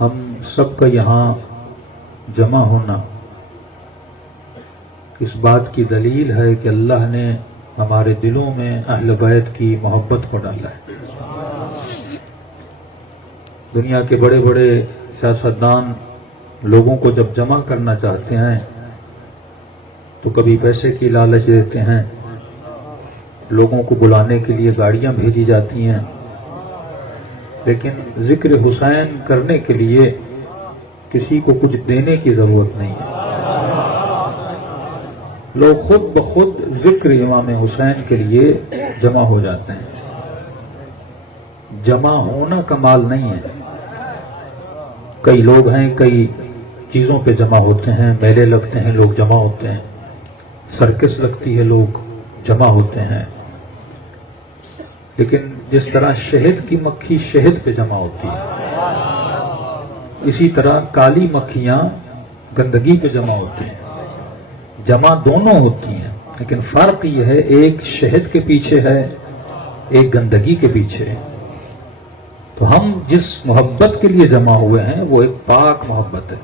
ہم سب کا یہاں جمع ہونا اس بات کی دلیل ہے کہ اللہ نے ہمارے دلوں میں اہل بیت کی محبت کو ڈالا ہے۔ دنیا کے بڑے بڑے سیاستدان لوگوں کو جب جمع کرنا چاہتے ہیں تو کبھی پیسے کی لالچ دیتے ہیں، لوگوں کو بلانے کے لیے گاڑیاں بھیجی جاتی ہیں، لیکن ذکر حسین کرنے کے لیے کسی کو کچھ دینے کی ضرورت نہیں ہے۔ لوگ خود بخود ذکر امام حسین کے لیے جمع ہو جاتے ہیں۔ جمع ہونا کمال نہیں ہے۔ کئی لوگ ہیں کئی چیزوں پہ جمع ہوتے ہیں، میلے لگتے ہیں لوگ جمع ہوتے ہیں، سرکس لگتی ہے لوگ جمع ہوتے ہیں، لیکن جس طرح شہد کی مکھی شہد پہ جمع ہوتی ہے، اسی طرح کالی مکھیاں گندگی پہ جمع ہوتی ہیں۔ جمع دونوں ہوتی ہیں، لیکن فرق یہ ہے ایک شہد کے پیچھے ہے، ایک گندگی کے پیچھے ہے۔ تو ہم جس محبت کے لیے جمع ہوئے ہیں وہ ایک پاک محبت ہے۔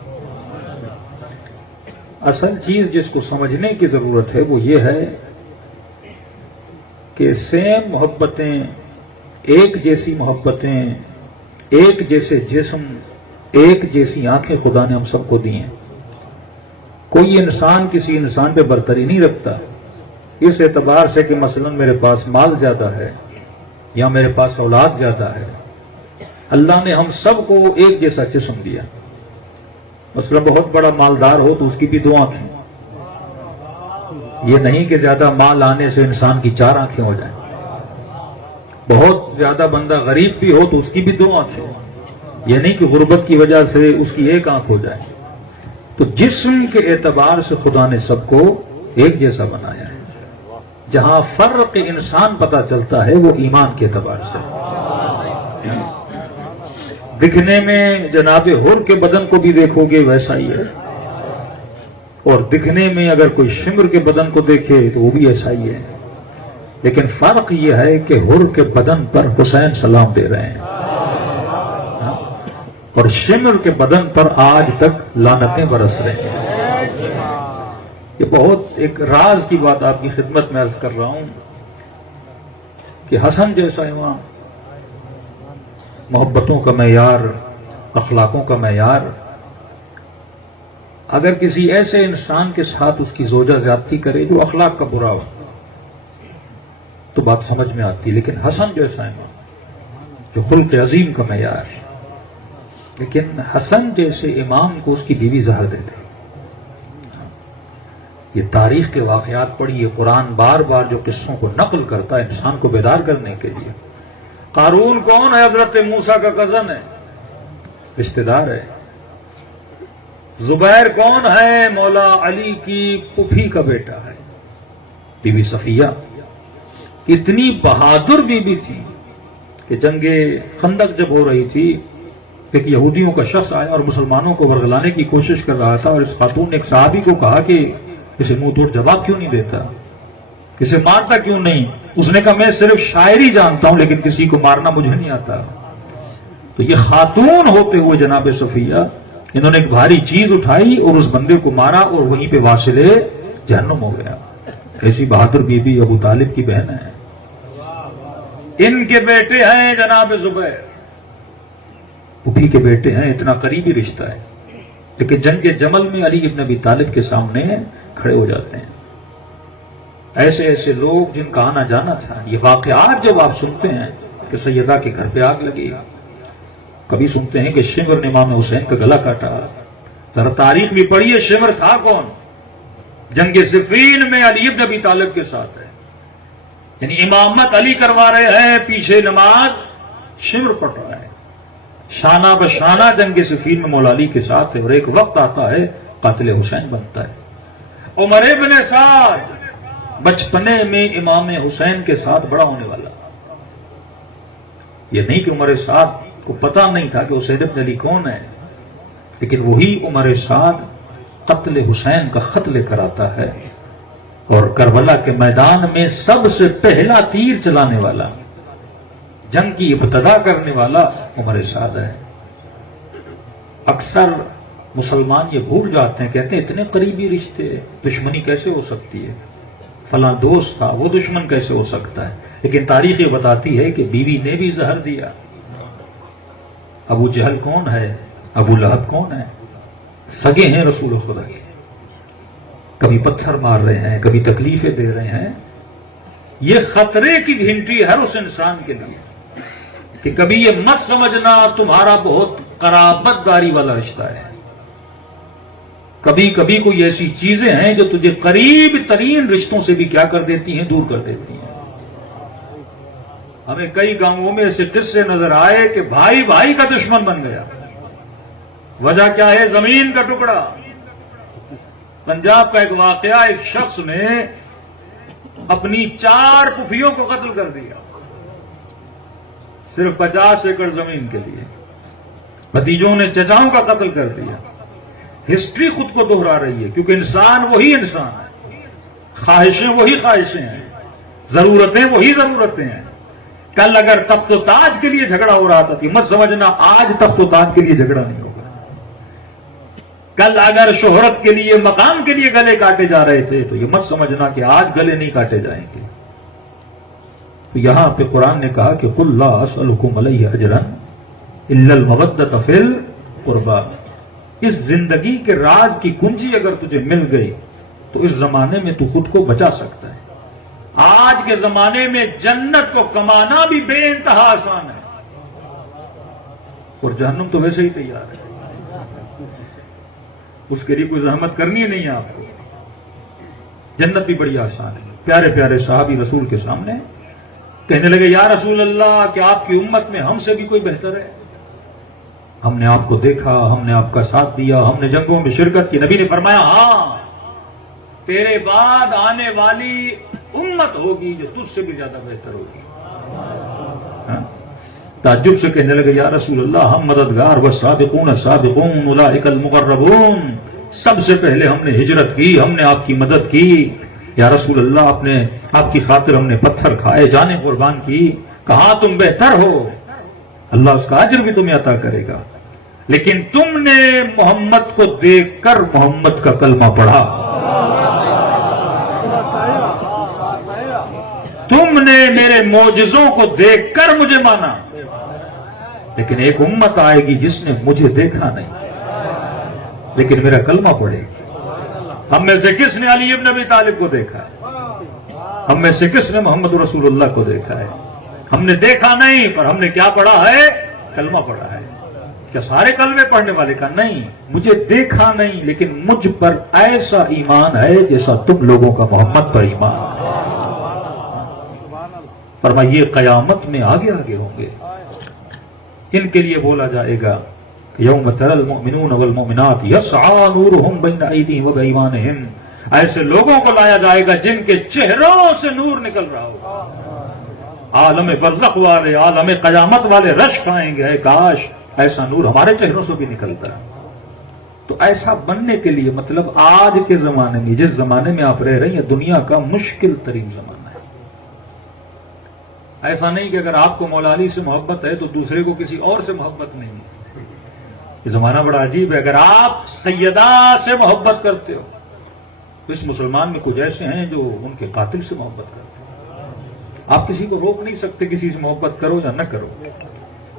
اصل چیز جس کو سمجھنے کی ضرورت ہے وہ یہ ہے کہ سیم محبتیں، ایک جیسی محبتیں، ایک جیسے جسم، ایک جیسی آنکھیں خدا نے ہم سب کو دی ہیں۔ کوئی انسان کسی انسان پہ برتری نہیں رکھتا اس اعتبار سے کہ مثلا میرے پاس مال زیادہ ہے یا میرے پاس اولاد زیادہ ہے۔ اللہ نے ہم سب کو ایک جیسا جسم دیا۔ مثلا بہت بڑا مالدار ہو تو اس کی بھی 2 آنکھیں، یہ نہیں کہ زیادہ مال آنے سے انسان کی 4 آنکھیں ہو جائیں۔ بہت زیادہ بندہ غریب بھی ہو تو اس کی بھی 2 آنکھیں، یہ نہیں کہ غربت کی وجہ سے اس کی 1 آنکھ ہو جائے۔ تو جسم کے اعتبار سے خدا نے سب کو ایک جیسا بنایا ہے۔ جہاں فرق انسان پتہ چلتا ہے وہ ایمان کے اعتبار سے۔ دکھنے میں جناب حر کے بدن کو بھی دیکھو گے ویسا ہی ہے، اور دکھنے میں اگر کوئی شمر کے بدن کو دیکھے تو وہ بھی ایسا ہی ہے، لیکن فرق یہ ہے کہ حر کے بدن پر حسین سلام دے رہے ہیں اور شمر کے بدن پر آج تک لعنتیں برس رہے ہیں۔ یہ بہت ایک راز کی بات آپ کی خدمت میں عرض کر رہا ہوں کہ حسن جیسا امام، محبتوں کا معیار، اخلاقوں کا معیار، اگر کسی ایسے انسان کے ساتھ اس کی زوجہ زیادتی کرے جو اخلاق کا برا ہو تو بات سمجھ میں آتی، لیکن حسن جیسا امام جو خلق عظیم کا معیار ہے، لیکن حسن جیسے امام کو اس کی بیوی زہر دے دے۔ یہ تاریخ کے واقعات پڑھی، یہ قرآن بار بار جو قصوں کو نقل کرتا ہے انسان کو بیدار کرنے کے لیے۔ قارون کون ہے؟ حضرت موسیٰ کا کزن ہے، رشتہ دار ہے۔ زبیر کون ہے؟ مولا علی کی پھوپھی کا بیٹا ہے۔ بی بی صفیہ اتنی بہادر بی بی تھی کہ جنگ خندق جب ہو رہی تھی، ایک یہودیوں کا شخص آیا اور مسلمانوں کو ورگلانے کی کوشش کر رہا تھا، اور اس خاتون نے ایک صحابی کو کہا کہ اسے منہ توڑ جواب کیوں نہیں دیتا، اسے مارتا کیوں نہیں؟ اس نے کہا میں صرف شاعری جانتا ہوں لیکن کسی کو مارنا مجھے نہیں آتا۔ تو یہ خاتون ہوتے ہوئے جناب صفیہ، انہوں نے ایک بھاری چیز اٹھائی اور اس بندے کو مارا اور وہیں پہ واصل جہنم ہو گیا۔ ایسی بہادر بی بی ابو طالب کی بہن ہے۔ ان کے بیٹے ہیں جناب زبیر، پھوپھی کے بیٹے ہیں، اتنا قریبی رشتہ ہے، لیکن جنگ جمل میں علی ابن ابی طالب کے سامنے کھڑے ہو جاتے ہیں۔ ایسے ایسے لوگ جن کا آنا جانا تھا۔ یہ واقعات جب آپ سنتے ہیں کہ سیدہ کے گھر پہ آگ لگی، کبھی سنتے ہیں کہ شمر نے امام حسین کا گلا کاٹا، ذرا تاریخ بھی پڑھیے شمر تھا کون؟ جنگ صفین میں علی ابن ابی طالب کے ساتھ ہے، یعنی امامت علی کروا رہے ہیں، پیچھے نماز شمر پڑھ رہا ہے، شانہ بشانہ جنگ صفین میں مولا علی کے ساتھ ہے، اور ایک وقت آتا ہے قاتل حسین بنتا ہے۔ عمر ابن سعد بچپنے میں امام حسین کے ساتھ بڑا ہونے والا، یہ نہیں کہ عمر سعد کو پتہ نہیں تھا کہ حسین ابن علی کون ہے، لیکن وہی عمر سعد قتل حسین کا خط لے کر آتا ہے، اور کربلا کے میدان میں سب سے پہلا تیر چلانے والا، جنگ کی ابتدا کرنے والا عمر سعد ہے۔ اکثر مسلمان یہ بھول جاتے ہیں، کہتے ہیں اتنے قریبی رشتے، دشمنی کیسے ہو سکتی ہے؟ فلاں دوست تھا، وہ دشمن کیسے ہو سکتا ہے؟ لیکن تاریخ یہ بتاتی ہے کہ بیوی نے بھی زہر دیا۔ ابو جہل کون ہے؟ ابو لہب کون ہے؟ سگے ہیں رسول خدا کے، کبھی پتھر مار رہے ہیں، کبھی تکلیفیں دے رہے ہیں۔ یہ خطرے کی گھنٹی ہر اس انسان کے لیے کہ کبھی یہ مت سمجھنا تمہارا بہت قرابت داری والا رشتہ ہے۔ کبھی کبھی کوئی ایسی چیزیں ہیں جو تجھے قریب ترین رشتوں سے بھی کیا کر دیتی ہیں، دور کر دیتی ہیں۔ ہمیں کئی گاؤں میں ایسے قصے نظر آئے کہ بھائی بھائی کا دشمن بن گیا۔ وجہ کیا ہے؟ زمین کا ٹکڑا۔ پنجاب کا ایک واقعہ، ایک شخص نے اپنی 4 پھوپھیوں کو قتل کر دیا صرف 50 ایکڑ زمین کے لیے۔ بھتیجوں نے چچاؤں کا قتل کر دیا۔ ہسٹری خود کو دہرا رہی ہے، کیونکہ انسان وہی انسان ہے، خواہشیں وہی خواہشیں ہیں، ضرورتیں وہی ضرورتیں ہیں۔ کل اگر تخت و تاج کے لیے جھگڑا ہو رہا تھا تو مت سمجھنا آج تخت و تاج کے لیے جھگڑا نہیں ہوگا۔ کل اگر شہرت کے لیے، مقام کے لیے گلے کاٹے جا رہے تھے تو یہ مت سمجھنا کہ آج گلے نہیں کاٹے جائیں گے۔ تو یہاں پہ قرآن نے کہا کہ قل لا اسألکم علیہ اجرا الا المودۃ فی القربى۔ اس زندگی کے راز کی کنجی اگر تجھے مل گئی تو اس زمانے میں تو خود کو بچا سکتا ہے۔ آج کے زمانے میں جنت کو کمانا بھی بے انتہا آسان ہے، اور جہنم تو ویسے ہی تیار ہے، اس کے لیے کوئی زحمت کرنی نہیں ہے آپ کو۔ جنت بھی بڑی آسان ہے۔ پیارے پیارے صحابی رسول کے سامنے کہنے لگے یا رسول اللہ، کہ آپ کی امت میں ہم سے بھی کوئی بہتر ہے؟ ہم نے آپ کو دیکھا، ہم نے آپ کا ساتھ دیا، ہم نے جنگوں میں شرکت کی۔ نبی نے فرمایا ہاں، تیرے بعد آنے والی امت ہوگی جو تجھ سے بھی زیادہ بہتر ہوگی۔ تعجب سے کہنے لگے یا رسول اللہ، ہم مددگار والسابقون السابقون اولئک المقربون، سب سے پہلے ہم نے ہجرت کی، ہم نے آپ کی مدد کی۔ یا رسول اللہ، آپ کی خاطر ہم نے پتھر کھائے، جانیں قربان کی۔ کہاں تم بہتر ہو، اللہ اس کا اجر بھی تمہیں عطا کرے گا، لیکن تم نے محمد کو دیکھ کر محمد کا کلمہ پڑھا، تم نے میرے معجزوں کو دیکھ کر مجھے مانا، لیکن ایک امت آئے گی جس نے مجھے دیکھا نہیں لیکن میرا کلمہ پڑھے گی۔ ہم میں سے کس نے علی ابن ابی طالب کو دیکھا ہے؟ ہم میں سے کس نے محمد رسول اللہ کو دیکھا ہے؟ ہم نے دیکھا نہیں، پر ہم نے کیا پڑھا ہے؟ کلمہ پڑھا ہے۔ کیا سارے کلمے پڑھنے والے کا؟ نہیں، مجھے دیکھا نہیں لیکن مجھ پر ایسا ایمان ہے جیسا تم لوگوں کا محمد پر ایمان ہے۔ فرمایا یہ قیامت میں آگے آگے ہوں گے، ان کے لیے بولا جائے گا یوم تری المؤمنون والمؤمنات یسعی نورہم بین ایدیہم وبایمانہم، ایسے لوگوں کو لایا جائے گا جن کے چہروں سے نور نکل رہا ہوگا۔ عالم برزخ والے، عالم قیامت والے رشک آئیں گے، اے کاش ایسا نور ہمارے چہروں سے بھی نکلتا ہے۔ تو ایسا بننے کے لیے مطلب آج کے زمانے میں، جس زمانے میں آپ رہ رہے ہیں، دنیا کا مشکل ترین زمانہ ہے۔ ایسا نہیں کہ اگر آپ کو مولا علی سے محبت ہے تو دوسرے کو کسی اور سے محبت نہیں ہے۔ یہ زمانہ بڑا عجیب ہے۔ اگر آپ سیدہ سے محبت کرتے ہو تو اس مسلمان میں کچھ ایسے ہیں جو ان کے قاتل سے محبت کرتے ہیں۔ آپ کسی کو روک نہیں سکتے کسی سے محبت کرو یا نہ کرو۔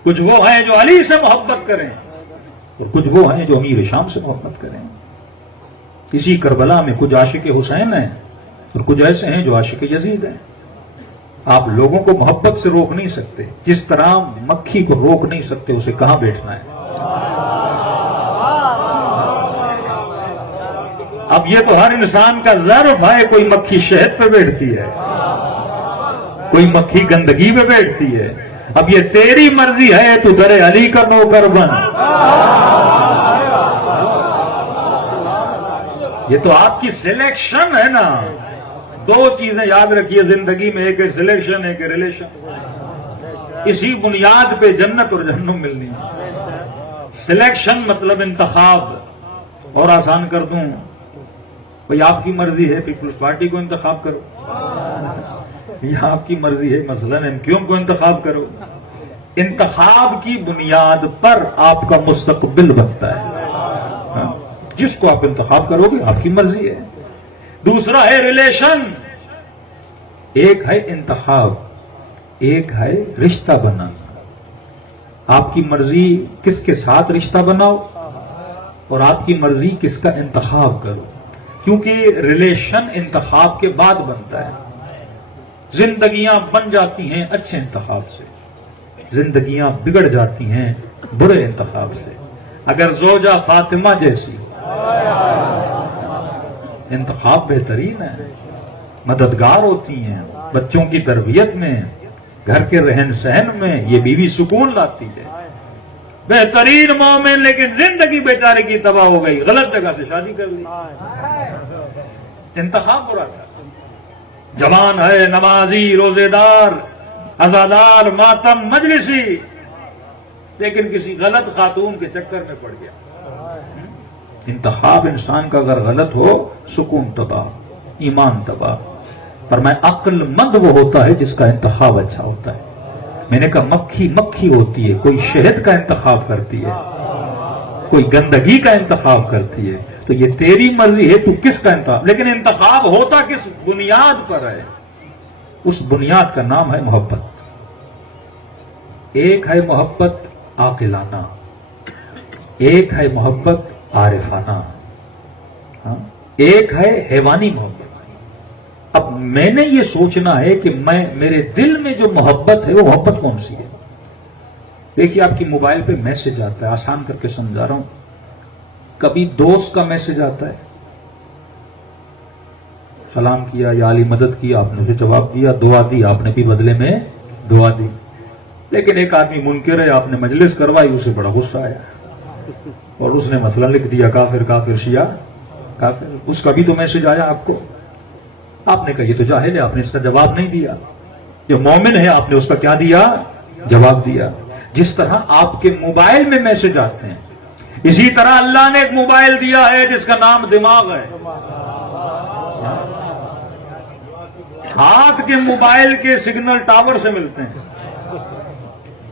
کچھ وہ ہیں جو علی سے محبت کریں اور کچھ وہ ہیں جو امیر شام سے محبت کریں۔ اسی کربلا میں کچھ عاشق حسین ہیں اور کچھ ایسے ہیں جو عاشق یزید ہیں۔ آپ لوگوں کو محبت سے روک نہیں سکتے، جس طرح مکھی کو روک نہیں سکتے اسے کہاں بیٹھنا ہے۔ اب یہ تو ہر انسان کا ظرف ہے، کوئی مکھی شہد پہ بیٹھتی ہے، کوئی مکھی گندگی پہ بیٹھتی ہے۔ اب یہ تیری مرضی ہے، تو در علی کا نوکر بن۔ یہ تو آپ کی سلیکشن ہے نا۔ دو چیزیں یاد رکھیے زندگی میں، ایک ہے سلیکشن، ایک ہے ریلیشن۔ اسی بنیاد پہ جنت اور جہنم ملنی ہے۔ سلیکشن مطلب انتخاب، اور آسان کر دوں بھئی آپ کی مرضی ہے پیپلز پارٹی کو انتخاب کرو، یا آپ کی مرضی ہے مثلا ایم کیو ایم کو انتخاب کرو، انتخاب کی بنیاد پر آپ کا مستقبل بنتا ہے. ہاں، جس کو آپ انتخاب کرو گے آپ کی مرضی ہے. دوسرا ہے ریلیشن. ایک ہے انتخاب، ایک ہے رشتہ بنانا. آپ کی مرضی کس کے ساتھ رشتہ بناؤ اور آپ کی مرضی کس کا انتخاب کرو، کیونکہ ریلیشن انتخاب کے بعد بنتا ہے. زندگیاں بن جاتی ہیں اچھے انتخاب سے، زندگیاں بگڑ جاتی ہیں برے انتخاب سے. اگر زوجہ فاطمہ جیسی انتخاب بہترین ہے، مددگار ہوتی ہیں بچوں کی تربیت میں، گھر کے رہن سہن میں، یہ بیوی سکون لاتی ہے. بہترین مومن لیکن زندگی بیچارے کی تباہ ہو گئی، غلط جگہ سے شادی کر لی. انتخاب برا تھا. جوان ہے، نمازی، روزے دار، عزادار، ماتم، مجلسی، لیکن کسی غلط خاتون کے چکر میں پڑ گیا. انتخاب انسان کا اگر غلط ہو، سکون تباہ، ایمان تباہ. پر میں عقل مند وہ ہوتا ہے جس کا انتخاب اچھا ہوتا ہے. میں نے کہا مکھی مکھی ہوتی ہے، کوئی شہد کا انتخاب کرتی ہے، کوئی گندگی کا انتخاب کرتی ہے. تو یہ تیری مرضی ہے، تو کس کا انتخاب. لیکن انتخاب ہوتا کس بنیاد پر ہے؟ اس بنیاد کا نام ہے محبت. ایک ہے محبت عاقلانہ، ایک ہے محبت عارفانہ، ایک ہے حیوانی محبت. اب میں نے یہ سوچنا ہے کہ میرے دل میں جو محبت ہے وہ محبت کون سی ہے. دیکھیے آپ کی موبائل پہ میسج آتا ہے، آسان کر کے سمجھا رہا ہوں. کبھی دوست کا میسج آتا ہے، سلام کیا یا علی مدد کی، آپ نے اسے جواب دیا، دعا دی، آپ نے بھی بدلے میں دعا دی. لیکن ایک آدمی منکر ہے، آپ نے مجلس کروائی، اسے بڑا غصہ آیا اور اس نے مسئلہ لکھ دیا، کافر کافر شیعہ کافر. اس کا بھی تو میسج آیا آپ کو، آپ نے کہا یہ تو جاہل ہے، آپ نے اس کا جواب نہیں دیا. جو مومن ہے آپ نے اس کا کیا دیا؟ جواب دیا. جس طرح آپ کے موبائل میں میسج آتے ہیں، اسی طرح اللہ نے ایک موبائل دیا ہے جس کا نام دماغ ہے. ہاتھ کے موبائل کے سگنل ٹاور سے ملتے ہیں،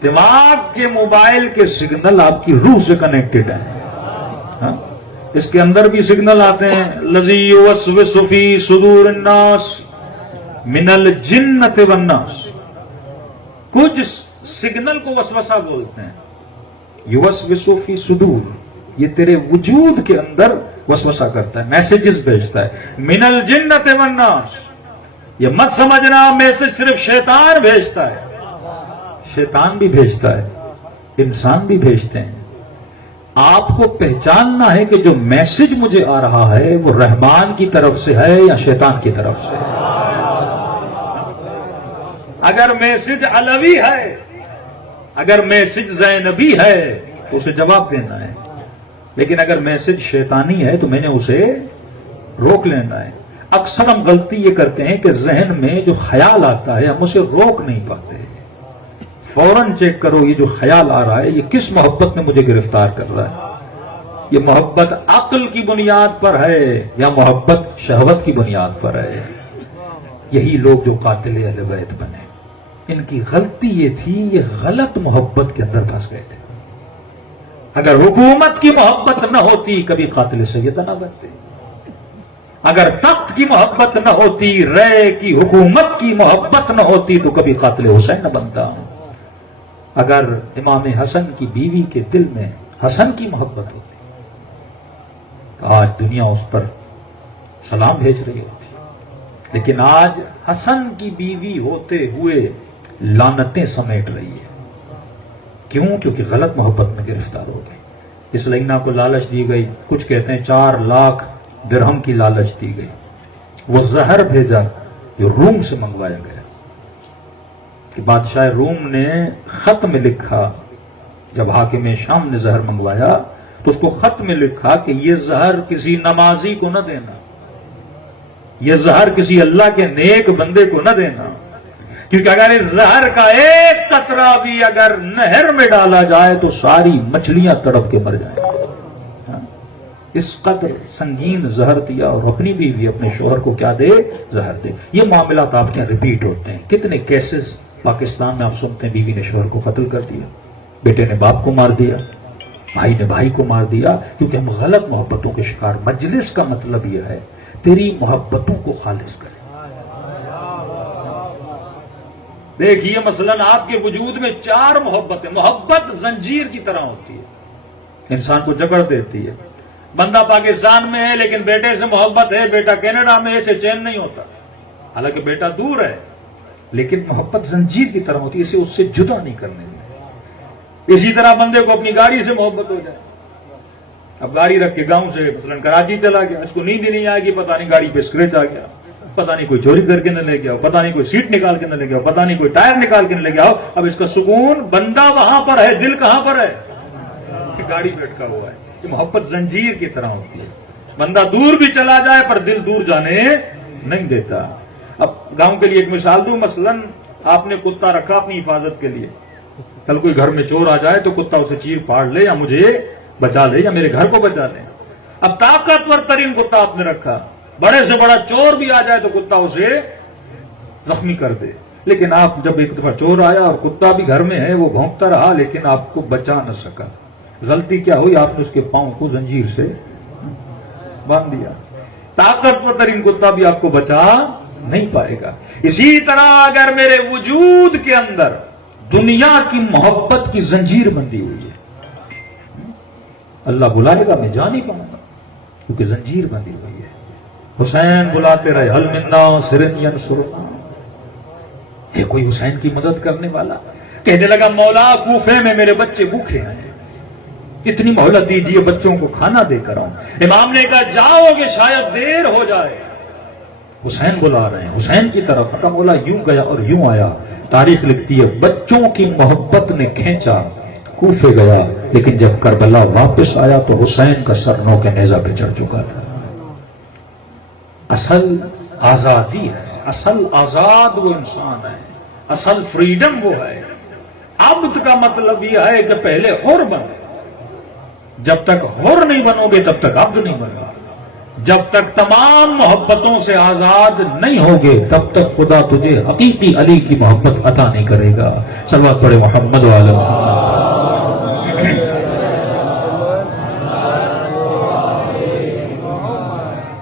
دماغ کے موبائل کے سگنل آپ کی روح سے کنیکٹڈ ہیں. اس کے اندر بھی سگنل آتے ہیں، لذی یوسوس فی صدور الناس من الجنۃ والناس. کچھ سگنل کو وسوسہ بولتے ہیں. یوسوس فی صدور، یہ تیرے وجود کے اندر وسوسہ کرتا ہے، میسیجز بھیجتا ہے. من الجنۃ والناس، یہ مت سمجھنا میسج صرف شیطان بھیجتا ہے. شیطان بھی بھیجتا ہے، انسان بھی بھیجتے ہیں. آپ کو پہچاننا ہے کہ جو میسج مجھے آ رہا ہے وہ رحمان کی طرف سے ہے یا شیطان کی طرف سے. اگر میسج علوی ہے، اگر میسج زینبی ہے تو اسے جواب دینا ہے. لیکن اگر میسج شیطانی ہے تو میں نے اسے روک لینا ہے. اکثر ہم غلطی یہ کرتے ہیں کہ ذہن میں جو خیال آتا ہے ہم اسے روک نہیں پاتے. فوراً چیک کرو یہ جو خیال آ رہا ہے یہ کس محبت میں مجھے گرفتار کر رہا ہے. یہ محبت عقل کی بنیاد پر ہے یا محبت شہوت کی بنیاد پر ہے. یہی لوگ جو قاتل اہل بیت بنے، ان کی غلطی یہ تھی، یہ غلط محبت کے اندر پھنس گئے تھے. اگر حکومت کی محبت نہ ہوتی کبھی قاتل سیدہ نہ بنتے. اگر تخت کی محبت نہ ہوتی، رے کی حکومت کی محبت نہ ہوتی تو کبھی قاتل حسین نہ بنتا. اگر امام حسن کی بیوی کے دل میں حسن کی محبت ہوتی تو آج دنیا اس پر سلام بھیج رہی ہوتی. لیکن آج حسن کی بیوی ہوتے ہوئے لعنتیں سمیٹ رہی ہے. کیوں؟ کیونکہ غلط محبت میں گرفتار ہو گئی. اس لینا کو لالچ دی گئی، کچھ کہتے ہیں 4 لاکھ درہم کی لالچ دی گئی. وہ زہر بھیجا جو روم سے منگوایا گیا کہ بادشاہ روم نے خط میں لکھا، جب حاکم شام نے زہر منگوایا تو اس کو خط میں لکھا کہ یہ زہر کسی نمازی کو نہ دینا، یہ زہر کسی اللہ کے نیک بندے کو نہ دینا، کیونکہ اگر اس زہر کا ایک قطرہ بھی اگر نہر میں ڈالا جائے تو ساری مچھلیاں تڑپ کے مر جائیں. اس قدر سنگین زہر دیا اور اپنی بیوی اپنے شوہر کو کیا دے؟ زہر دے. یہ معاملات آپ کے ریپیٹ ہوتے ہیں. کتنے کیسز پاکستان میں آپ سنتے ہیں بیوی نے شوہر کو قتل کر دیا، بیٹے نے باپ کو مار دیا، بھائی نے بھائی کو مار دیا، کیونکہ ہم غلط محبتوں کے شکار۔ مجلس کا مطلب یہ ہے تیری محبتوں کو خالص کرے۔ دیکھیے مثلا آپ کے وجود میں 4 محبتیں، محبت زنجیر کی طرح ہوتی ہے، انسان کو جکڑ دیتی ہے۔ بندہ پاکستان میں ہے لیکن بیٹے سے محبت ہے، بیٹا کینیڈا میں ہے، اسے چین نہیں ہوتا، حالانکہ بیٹا دور ہے، لیکن محبت زنجیر کی طرح ہوتی ہے، اسے اس سے جدا نہیں کرنے دیں۔ اسی طرح بندے کو اپنی گاڑی سے محبت ہو جائے، اب گاڑی رکھ کے گاؤں سے مثلا کراچی چلا گیا، اس کو نیند ہی نہیں آئے گی، پتہ نہیں گاڑی پہ اسکریچ آ گیا، پتہ نہیں کوئی چوری کر کے نہ لے گیا، پتہ نہیں کوئی سیٹ نکال کے نہ لے گیا، پتہ نہیں کوئی ٹائر نکال کے نہ لے گیا، اب اس کا سکون بندہ وہاں پر ہے، دل کہاں پر ہے کہ گاڑی پہ اٹکا ہوا ہے۔ یہ محبت زنجیر کی طرح ہوتی ہے، بندہ دور بھی چلا جائے پر دل دور جانے نہیں دیتا۔ اب گاؤں کے لیے ایک مثال دوں، مثلا آپ نے کتا رکھا اپنی حفاظت کے لیے، کل کوئی گھر میں چور آ جائے تو کتا اسے چیر پھاڑ لے یا مجھے بچا لے یا میرے گھر کو بچا لے۔ اب طاقتور ترین کتا آپ نے رکھا، بڑے سے بڑا چور بھی آ جائے تو کتا اسے زخمی کر دے، لیکن آپ جب ایک دفعہ چور آیا اور کتا بھی گھر میں ہے، وہ بھونکتا رہا لیکن آپ کو بچا نہ سکا۔ غلطی کیا ہوئی؟ آپ نے اس کے پاؤں کو زنجیر سے باندھ دیا۔ طاقتور ترین کتا بھی آپ کو بچا نہیں پائے گا۔ اسی طرح اگر میرے وجود کے اندر دنیا کی محبت کی زنجیر بندی ہوئی ہے، اللہ بلائے گا میں جا نہیں پاؤں گا، کیونکہ زنجیر بندی ہوئی ہے۔ حسین بلاتے رہے، حل من ناصر ینصرنا، کہ کوئی حسین کی مدد کرنے والا؟ کہنے لگا مولا کوفے میں میرے بچے بھوکے ہیں، اتنی مہلت دیجیے بچوں کو کھانا دے کر آؤں۔ امام نے کہا جاؤ گے شاید دیر ہو جائے، حسین بلا رہے ہیں حسین کی طرف۔ کا مولا یوں گیا اور یوں آیا۔ تاریخ لکھتی ہے بچوں کی محبت نے کھینچا، کوفے گیا، لیکن جب کربلا واپس آیا تو حسین کا سر نو کے نیزہ پہ چڑھ چکا تھا۔ اصل آزادی ہے، اصل آزاد وہ انسان ہے، اصل فریڈم وہ ہے۔ عبد کا مطلب یہ ہے کہ پہلے حر بنو، جب تک حر نہیں بنو گے تب تک عبد نہیں بنو، جب تک تمام محبتوں سے آزاد نہیں ہوگے تب تک خدا تجھے حقیقی علی کی محبت عطا نہیں کرے گا۔ صلوات پڑھے محمد وعلی محمد۔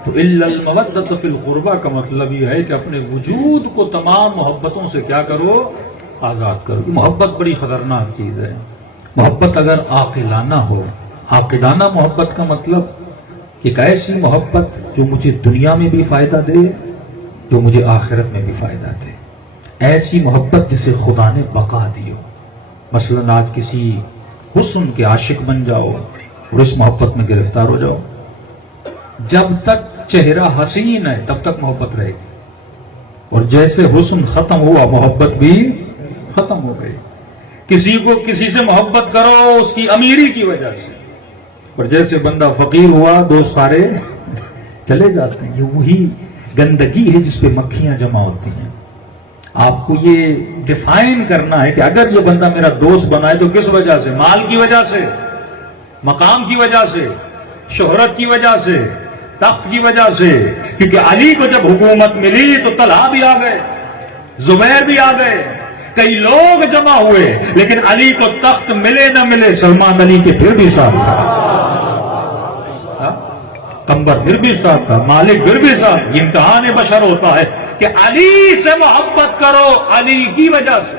تو الا المودۃ فی القربى کا مطلب یہ ہے کہ اپنے وجود کو تمام محبتوں سے کیا کرو؟ آزاد کرو۔ محبت بڑی خطرناک چیز ہے۔ محبت اگر عاقلانہ ہو، عاقلانہ محبت کا مطلب ایک ایسی محبت جو مجھے دنیا میں بھی فائدہ دے، جو مجھے آخرت میں بھی فائدہ دے، ایسی محبت جسے خدا نے بقا دی ہو۔ مثلا آج کسی حسن کے عاشق بن جاؤ اور اس محبت میں گرفتار ہو جاؤ، جب تک چہرہ حسین ہے تب تک محبت رہے گی، اور جیسے حسن ختم ہوا محبت بھی ختم ہو گئی۔ کسی کو کسی سے محبت کرو اس کی امیری کی وجہ سے، اور جیسے بندہ فقیر ہوا دوست سارے چلے جاتے ہیں۔ یہ وہی گندگی ہے جس پہ مکھیاں جمع ہوتی ہیں۔ آپ کو یہ ڈیفائن کرنا ہے کہ اگر یہ بندہ میرا دوست بنا ہے تو کس وجہ سے؟ مال کی وجہ سے، مقام کی وجہ سے، شہرت کی وجہ سے، تخت کی وجہ سے۔ کیونکہ علی کو جب حکومت ملی تو طلحہ بھی آ گئے، زبیر بھی آ گئے، کئی لوگ جمع ہوئے، لیکن علی کو تخت ملے نہ ملے سلمان علی کے پھر بھی ساتھ تھا، قمبر پھر بھی ساتھ تھا، مالک پھر بھی ساتھ۔ یہ امتحان بشر ہوتا ہے کہ علی سے محبت کرو علی کی وجہ سے۔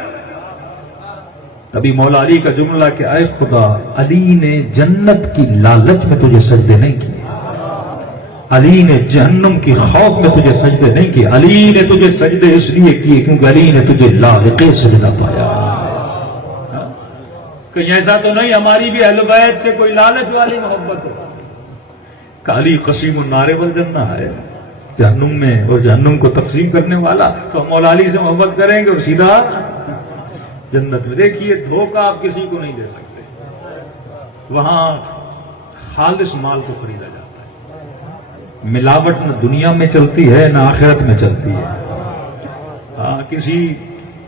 تبھی مولا علی کا جملہ کہ اے خدا، علی نے جنت کی لالچ میں تجھے سجدے نہیں کیے، علی نے جہنم کی خوف میں تجھے سجدے نہیں کیے، علی نے تجھے سجدے اس لیے کیے کیونکہ علی نے تجھے لائق سجدہ پایا۔ کہیں ایسا تو نہیں ہماری بھی اہل بیت سے کوئی لالچ والی محبت ہو؟ علی قسیم النار والجنہ ہے، جہنم میں اور جہنم کو تقسیم کرنے والا، تو ہم مولا علی سے محبت کریں گے اور سیدھا جنت میں۔ دیکھیے دھوکہ آپ کسی کو نہیں دے سکتے، وہاں خالص مال کو خریدا جاتا ہے، ملاوٹ نہ دنیا میں چلتی ہے نہ آخرت میں چلتی ہے۔ ہاں کسی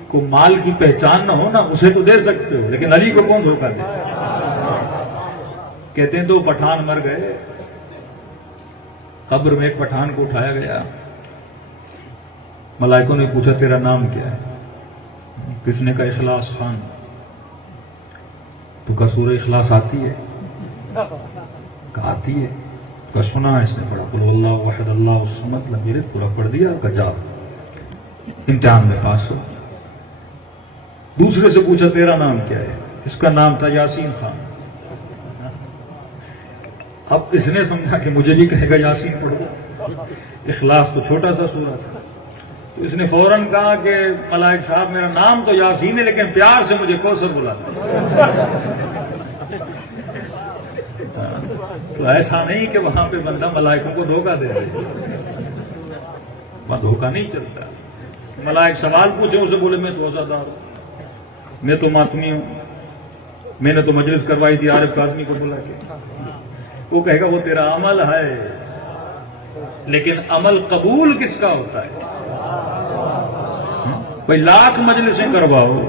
کو مال کی پہچان نہ ہو نا، اسے تو دے سکتے ہو، لیکن علی کو کون دھوکہ دے؟ کہتے ہیں 2 پٹھان مر گئے، قبر میں ایک پٹھان کو اٹھایا گیا، ملائکوں نے پوچھا تیرا نام کیا ہے؟ کس نے کہا اخلاص خان؟ تو کا سورہ اخلاص آتی ہے؟ کہا آتی ہے؟ کا سنا اس نے پڑھا قل اللہ وحد اللہ الصمد لم یلد پورا پڑھ دیا کا جا امتحان میں پاس ہو. دوسرے سے پوچھا تیرا نام کیا ہے؟ اس کا نام تھا یاسین خان. اب اس نے سمجھا کہ مجھے بھی کہے گا یاسین پڑھو. اخلاص تو چھوٹا سا سورہ تھا. تو اس نے فوراً کہا کہ ملائک صاحب میرا نام تو یاسین ہے لیکن پیار سے مجھے کوثر بلاتے ہیں. تو ایسا نہیں کہ وہاں پہ بندہ ملائکوں کو دھوکہ دے رہے. وہاں دھوکہ نہیں چلتا. ملائک سوال پوچھے اسے بولے میں تو عزادار ہوں, میں تو ماتمی ہوں, میں نے تو مجلس کروائی تھی عارف کاظمی کو بلا کے. وہ کہے گا وہ تیرا عمل ہے, لیکن عمل قبول کس کا ہوتا ہے؟ بھائی لاکھ مجلسیں کرواؤ,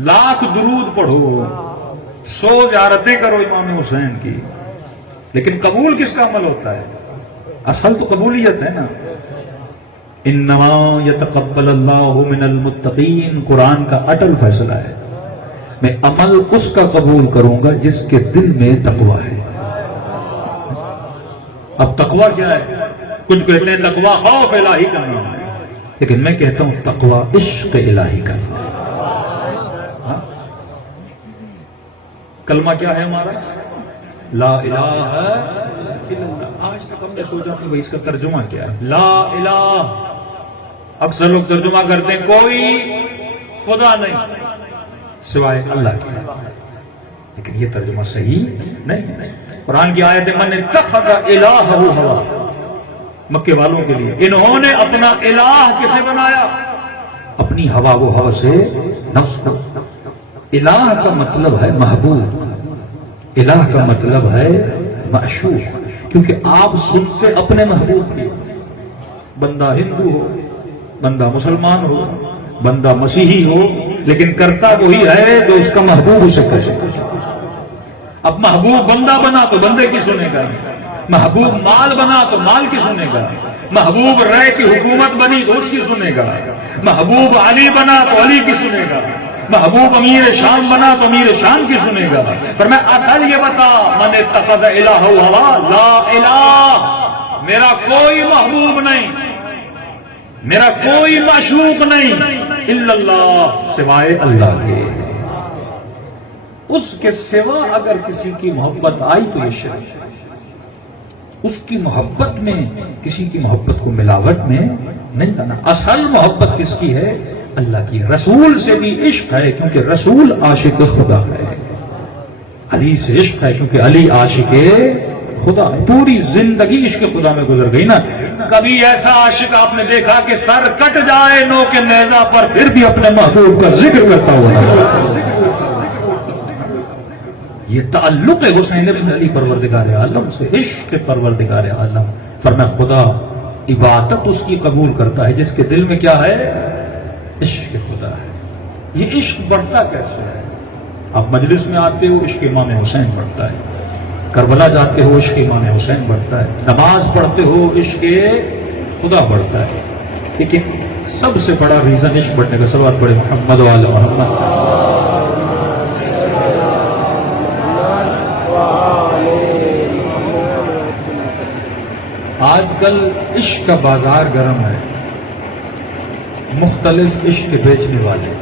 لاکھ درود پڑھو, 100 زیارتیں کرو امام حسین کی, لیکن قبول کس کا عمل ہوتا ہے؟ اصل تو قبولیت ہے نا. انما یتقبل اللہ من المتقین قرآن کا اٹل فیصلہ ہے. میں عمل اس کا قبول کروں گا جس کے دل میں تقویٰ ہے. اب تقویٰ کیا ہے؟ کچھ کہتے ہیں تقویٰ خوف الہی کا نام ہے, لیکن میں کہتا ہوں تقویٰ عشق الہی کا نام ہے. کلمہ کیا ہے ہمارا؟ لا الہ الا اللہ. آج تک ہم نے سوچا کہ بھائی اس کا ترجمہ کیا ہے؟ لا الہ. اکثر لوگ ترجمہ کرتے ہیں کوئی خدا نہیں سوائے اللہ کی, لیکن یہ ترجمہ صحیح نہیں. قرآن کی آیت من اتخذ الہہ ہوا, مکے والوں کے لیے انہوں نے اپنا الہ کسے بنایا؟ اپنی ہوا و ہوس نفس. الہ کا مطلب ہے محبوب, الہ کا مطلب ہے معشوق, کیونکہ آپ سنتے اپنے محبوب کی. بندہ ہندو ہو, بندہ مسلمان ہو, بندہ مسیحی ہو, لیکن کرتا وہی ہے جو اس کا محبوب اسے کہے. اب محبوب بندہ بنا تو بندے کی سنے گا, محبوب مال بنا تو مال کی سنے گا, محبوب رائے کی حکومت بنی تو اس کی سنے گا, محبوب علی بنا تو علی کی سنے گا, محبوب امیر شام بنا تو امیر شام کی سنے گا. پر میں اصل یہ بتا من اتخذ الہ ہوا لا الہ, میرا کوئی محبوب نہیں, میرا کوئی معشوق نہیں الا اللہ, سوائے اللہ کے. اس کے سوا اگر کسی کی محبت آئی تو یہ شرک. اس کی محبت میں کسی کی محبت کو ملاوٹ میں نہیں کرنا. اصل محبت کس کی ہے؟ اللہ کی. رسول سے بھی عشق ہے کیونکہ رسول عاشق خدا ہے. علی سے عشق ہے کیونکہ علی عاشق خدا ہے. پوری زندگی عشق خدا میں گزر گئی نا. کبھی ایسا عاشق آپ نے دیکھا کہ سر کٹ جائے نو کے نیزہ پر پھر بھی اپنے محبوب کا ذکر کرتا ہوا؟ یہ تعلق ہے حسین بن علی پروردگار عالم سے, عشق پروردگار عالم. فرمایا خدا عبادت اس کی قبول کرتا ہے جس کے دل میں کیا ہے؟ عشق خدا ہے. یہ عشق بڑھتا کیسے ہے؟ آپ مجلس میں آتے ہو عشق امام حسین بڑھتا ہے, کربلا جاتے ہو عشق امام حسین بڑھتا ہے, نماز پڑھتے ہو عشق خدا بڑھتا ہے. لیکن سب سے بڑا ریزن عشق بڑھنے کا سوال پڑے محمد وآل محمد. آج کل عشق کا بازار گرم ہے, مختلف عشق بیچنے والے,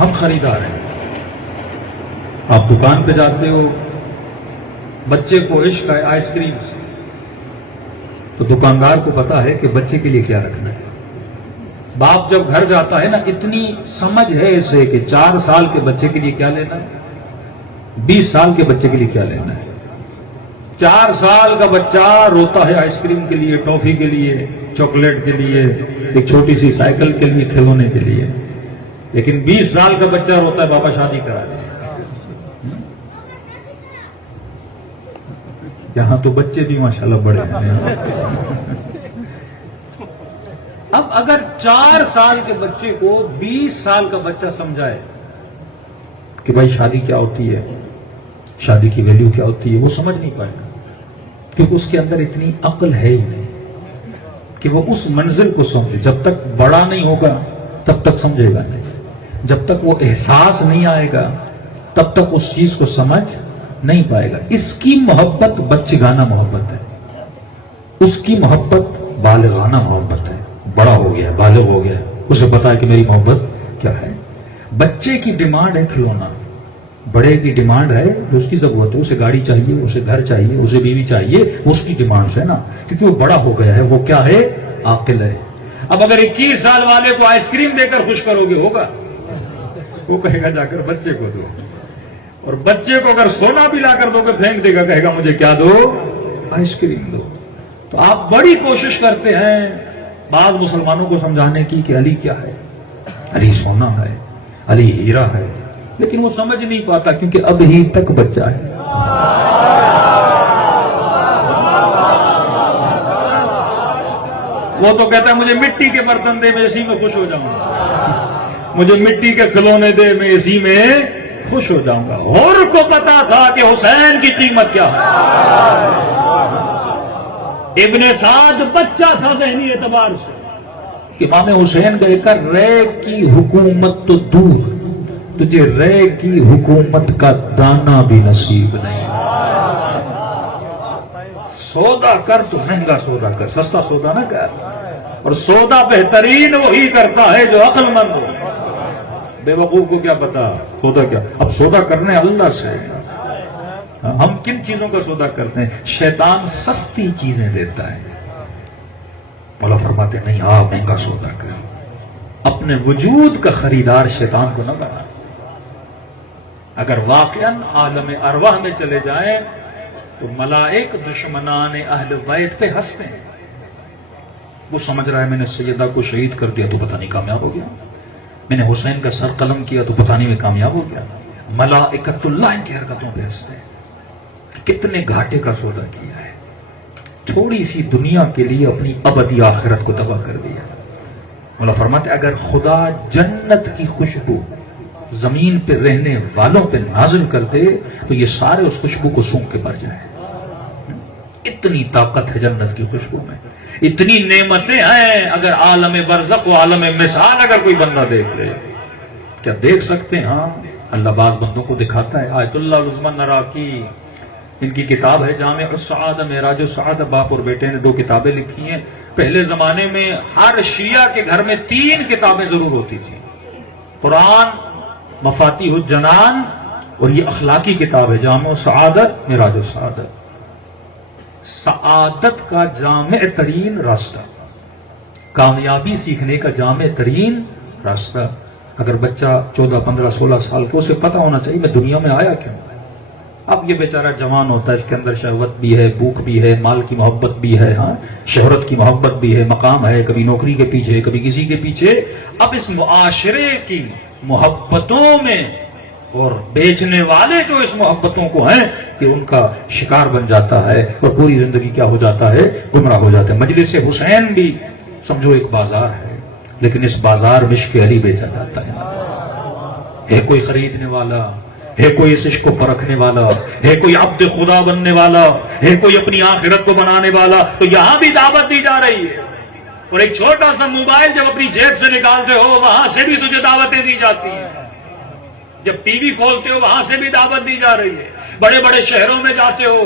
ہم خریدار ہیں. آپ دکان پہ جاتے ہو, بچے کو عشق ہے آئس کریم سے, تو دکاندار کو پتا ہے کہ بچے کے لیے کیا رکھنا ہے. باپ جب گھر جاتا ہے نا, اتنی سمجھ ہے اسے کہ 4 سال کے بچے کے لیے کیا لینا ہے, 20 سال کے بچے کے لیے کیا لینا ہے. 4 سال کا بچہ روتا ہے آئس کریم کے لیے, ٹافی کے لیے, چاکلیٹ کے لیے, ایک چھوٹی سی سائیکل کے لیے, کھلونے کے لیے. لیکن 20 سال کا بچہ روتا ہے بابا شادی کرا دے. یہاں تو بچے بھی ماشاءاللہ بڑے ہیں. اب اگر 4 سال کے بچے کو 20 سال کا بچہ سمجھائے کہ بھائی شادی کیا ہوتی ہے, شادی کی ویلیو کیا ہوتی ہے, وہ سمجھ نہیں پائے گا, کیونکہ اس کے اندر اتنی عقل ہے ہی نہیں کہ وہ اس منزل کو سمجھے. جب تک بڑا نہیں ہوگا تب تک سمجھے گا نہیں. جب تک وہ احساس نہیں آئے گا تب تک اس چیز کو سمجھ نہیں پائے گا. اس کی محبت بچگانہ محبت ہے, اس کی محبت بالغانہ محبت ہے. بڑا ہو گیا, بالغ ہو گیا, اسے پتا ہے کہ میری محبت کیا ہے. بچے کی ڈیمانڈ ہے کھلونا, بڑے کی ڈیمانڈ ہے جو اس کی ضرورت ہے. اسے گاڑی چاہیے, اسے گھر چاہیے, اسے بیوی چاہیے, وہ اس کی ڈیمانڈ ہے نا, کیونکہ وہ بڑا ہو گیا ہے. وہ کیا ہے؟ عاقل ہے. اب اگر 21 سال والے کو آئس کریم دے کر خوش کرو گے ہوگا؟ وہ کہے گا جا کر بچے کو دو. اور بچے کو اگر سونا بھی لا کر دو گے پھینک دے گا, کہے گا مجھے کیا دو؟ آئس کریم دو. تو آپ بڑی کوشش کرتے ہیں بعض مسلمانوں کو سمجھانے کی کہ علی کیا ہے, علی سونا ہے, علی ہیرا ہے, لیکن وہ سمجھ نہیں پاتا کیونکہ اب ہی تک بچہ ہے. وہ تو کہتا ہے مجھے مٹی کے برتن دے, میں اسی میں خوش ہو جاؤں گا, مجھے مٹی کے کھلونے دے, میں اسی میں خوش ہو جاؤں گا. حر کو پتا تھا کہ حسین کی قیمت کیا ہے. ابن سعد بچہ تھا ذہنی اعتبار سے. امام حسین کہے کر رے کی حکومت تو دور, تجھے رے کی حکومت کا دانا بھی نصیب نہیں. سودا کر تو مہنگا سودا کر, سستا سودا نہ کر. اور سودا بہترین وہی کرتا ہے جو عقل مند ہو. بے وقوف کو کیا پتا سودا کیا. اب سودا کرنے اللہ سے. ہم کن چیزوں کا سودا کرتے ہیں؟ شیطان سستی چیزیں دیتا ہے. مولا فرماتے نہیں, آپ مہنگا سودا کر. اپنے وجود کا خریدار شیطان کو نہ بنا. اگر واقعاً عالم ارواح میں چلے جائیں تو ملائک دشمنان اہل بیت پہ ہنستے ہیں. وہ سمجھ رہا ہے میں نے سیدہ کو شہید کر دیا تو پتہ نہیں کامیاب ہو گیا, میں نے حسین کا سر قلم کیا تو پتہ نہیں میں کامیاب ہو گیا. ملائکۃ اللہ ان کی حرکتوں پہ ہنستے ہیں. کتنے گھاٹے کا سودا کیا ہے, تھوڑی سی دنیا کے لیے اپنی ابدی آخرت کو تباہ کر دیا. مولا فرماتے اگر خدا جنت کی خوشبو زمین پہ رہنے والوں پہ نازل کر دے تو یہ سارے اس خوشبو کو سونگ کے مر جائیں. اتنی طاقت ہے جنت کی خوشبو میں, اتنی نعمتیں ہیں. اگر عالم برزخ و عالم مثال اگر کوئی بندہ دیکھ لے, کیا دیکھ سکتے ہیں؟ ہاں, اللہ بعض بندوں کو دکھاتا ہے. آیت اللہ عثمان نراقی, ان کی کتاب ہے جامع السعادہ, معراج السعادہ. باپ اور بیٹے نے 2 کتابیں لکھی ہیں. پہلے زمانے میں ہر شیعہ کے گھر میں 3 کتابیں ضرور ہوتی تھی, قرآن, مفاتیح الجنان اور یہ اخلاقی کتاب ہے جامع السعادت, معراج السعادت. سعادت کا جامع ترین راستہ, کامیابی سیکھنے کا جامع ترین راستہ. اگر بچہ 14, 15, 16 سال کو, اسے پتا ہونا چاہیے میں دنیا میں آیا کیوں. اب یہ بیچارہ جوان ہوتا ہے, اس کے اندر شہوت بھی ہے, بھوک بھی ہے, مال کی محبت بھی ہے, ہاں شہرت کی محبت بھی ہے, مقام ہے, کبھی نوکری کے پیچھے, کبھی کسی کے پیچھے. اب اس معاشرے کی محبتوں میں اور بیچنے والے جو اس محبتوں کو ہیں کہ ان کا شکار بن جاتا ہے اور پوری زندگی کیا ہو جاتا ہے, گمراہ ہو جاتا ہے. مجلس حسین بھی سمجھو ایک بازار ہے, لیکن اس بازار میں عشق علی بیچا جاتا ہے کوئی خریدنے والا, ہے کوئی اس عشق کو پرکھنے والا, ہے کوئی عبد خدا بننے والا, ہے کوئی اپنی آخرت کو بنانے والا. تو یہاں بھی دعوت دی جا رہی ہے. اور ایک چھوٹا سا موبائل جب اپنی جیب سے نکالتے ہو وہاں سے بھی تجھے دعوتیں دی جاتی ہیں. جب ٹی وی کھولتے ہو وہاں سے بھی دعوت دی جا رہی ہے. بڑے بڑے شہروں میں جاتے ہو,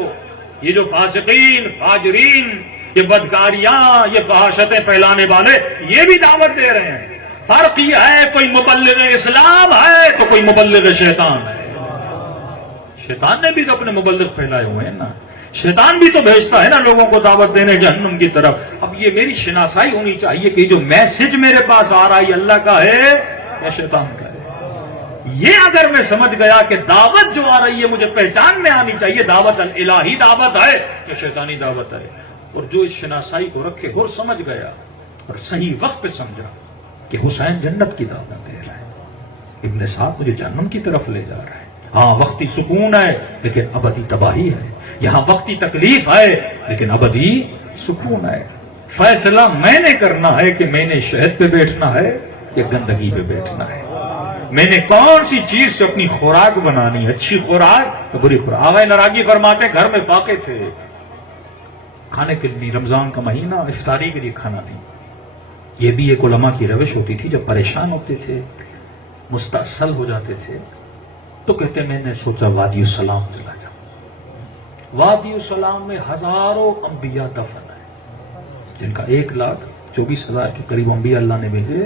یہ جو فاسقین, فاجرین, یہ بدکاریاں, یہ فحاشتیں پھیلانے والے, یہ بھی دعوت دے رہے ہیں. فرق یہ ہے کوئی مبلغ اسلام ہے تو کوئی مبلغ شیطان ہے. شیطان نے بھی تو اپنے مبلغ پھیلائے ہوئے ہیں نا, شیطان بھی تو بھیجتا ہے نا لوگوں کو دعوت دینے جہنم کی طرف. اب یہ میری شناسائی ہونی چاہیے کہ جو میسج میرے پاس آ رہا ہے اللہ کا ہے یا شیطان کا ہے. یہ اگر میں سمجھ گیا کہ دعوت جو آ رہی ہے مجھے پہچان میں آنی چاہیے, دعوت الہی دعوت ہے یا شیطانی دعوت ہے. اور جو اس شناسائی کو رکھے اور سمجھ گیا اور صحیح وقت پہ سمجھا کہ حسین جنت کی دعوت دے رہا ہے, ابن سعد مجھے جہنم کی طرف لے جا رہا ہے. ہاں وقتی سکون ہے لیکن ابدی تباہی ہے, یہاں وقتی تکلیف ہے لیکن ابدی سکون ہے. فیصلہ میں نے کرنا ہے کہ میں نے شہد پہ بیٹھنا ہے یا گندگی پہ بیٹھنا ہے. میں نے کون سی چیز سے اپنی خوراک بنانی ہے, اچھی خوراک یا بری خوراک. آغا نراگی فرماتے گھر میں فاقے تھے, کھانے کے لیے رمضان کا مہینہ, افطاری کے لیے کھانا نہیں. یہ بھی ایک علماء کی روش ہوتی تھی، جب پریشان ہوتے تھے، مستاصل ہو جاتے تھے، تو کہتے میں نے سوچا وادی السلام چلا جاؤں۔ وادی السلام میں ہزاروں انبیاء دفن ہیں، جن کا 1,24,000 کے قریب انبیاء اللہ نے بھیجے۔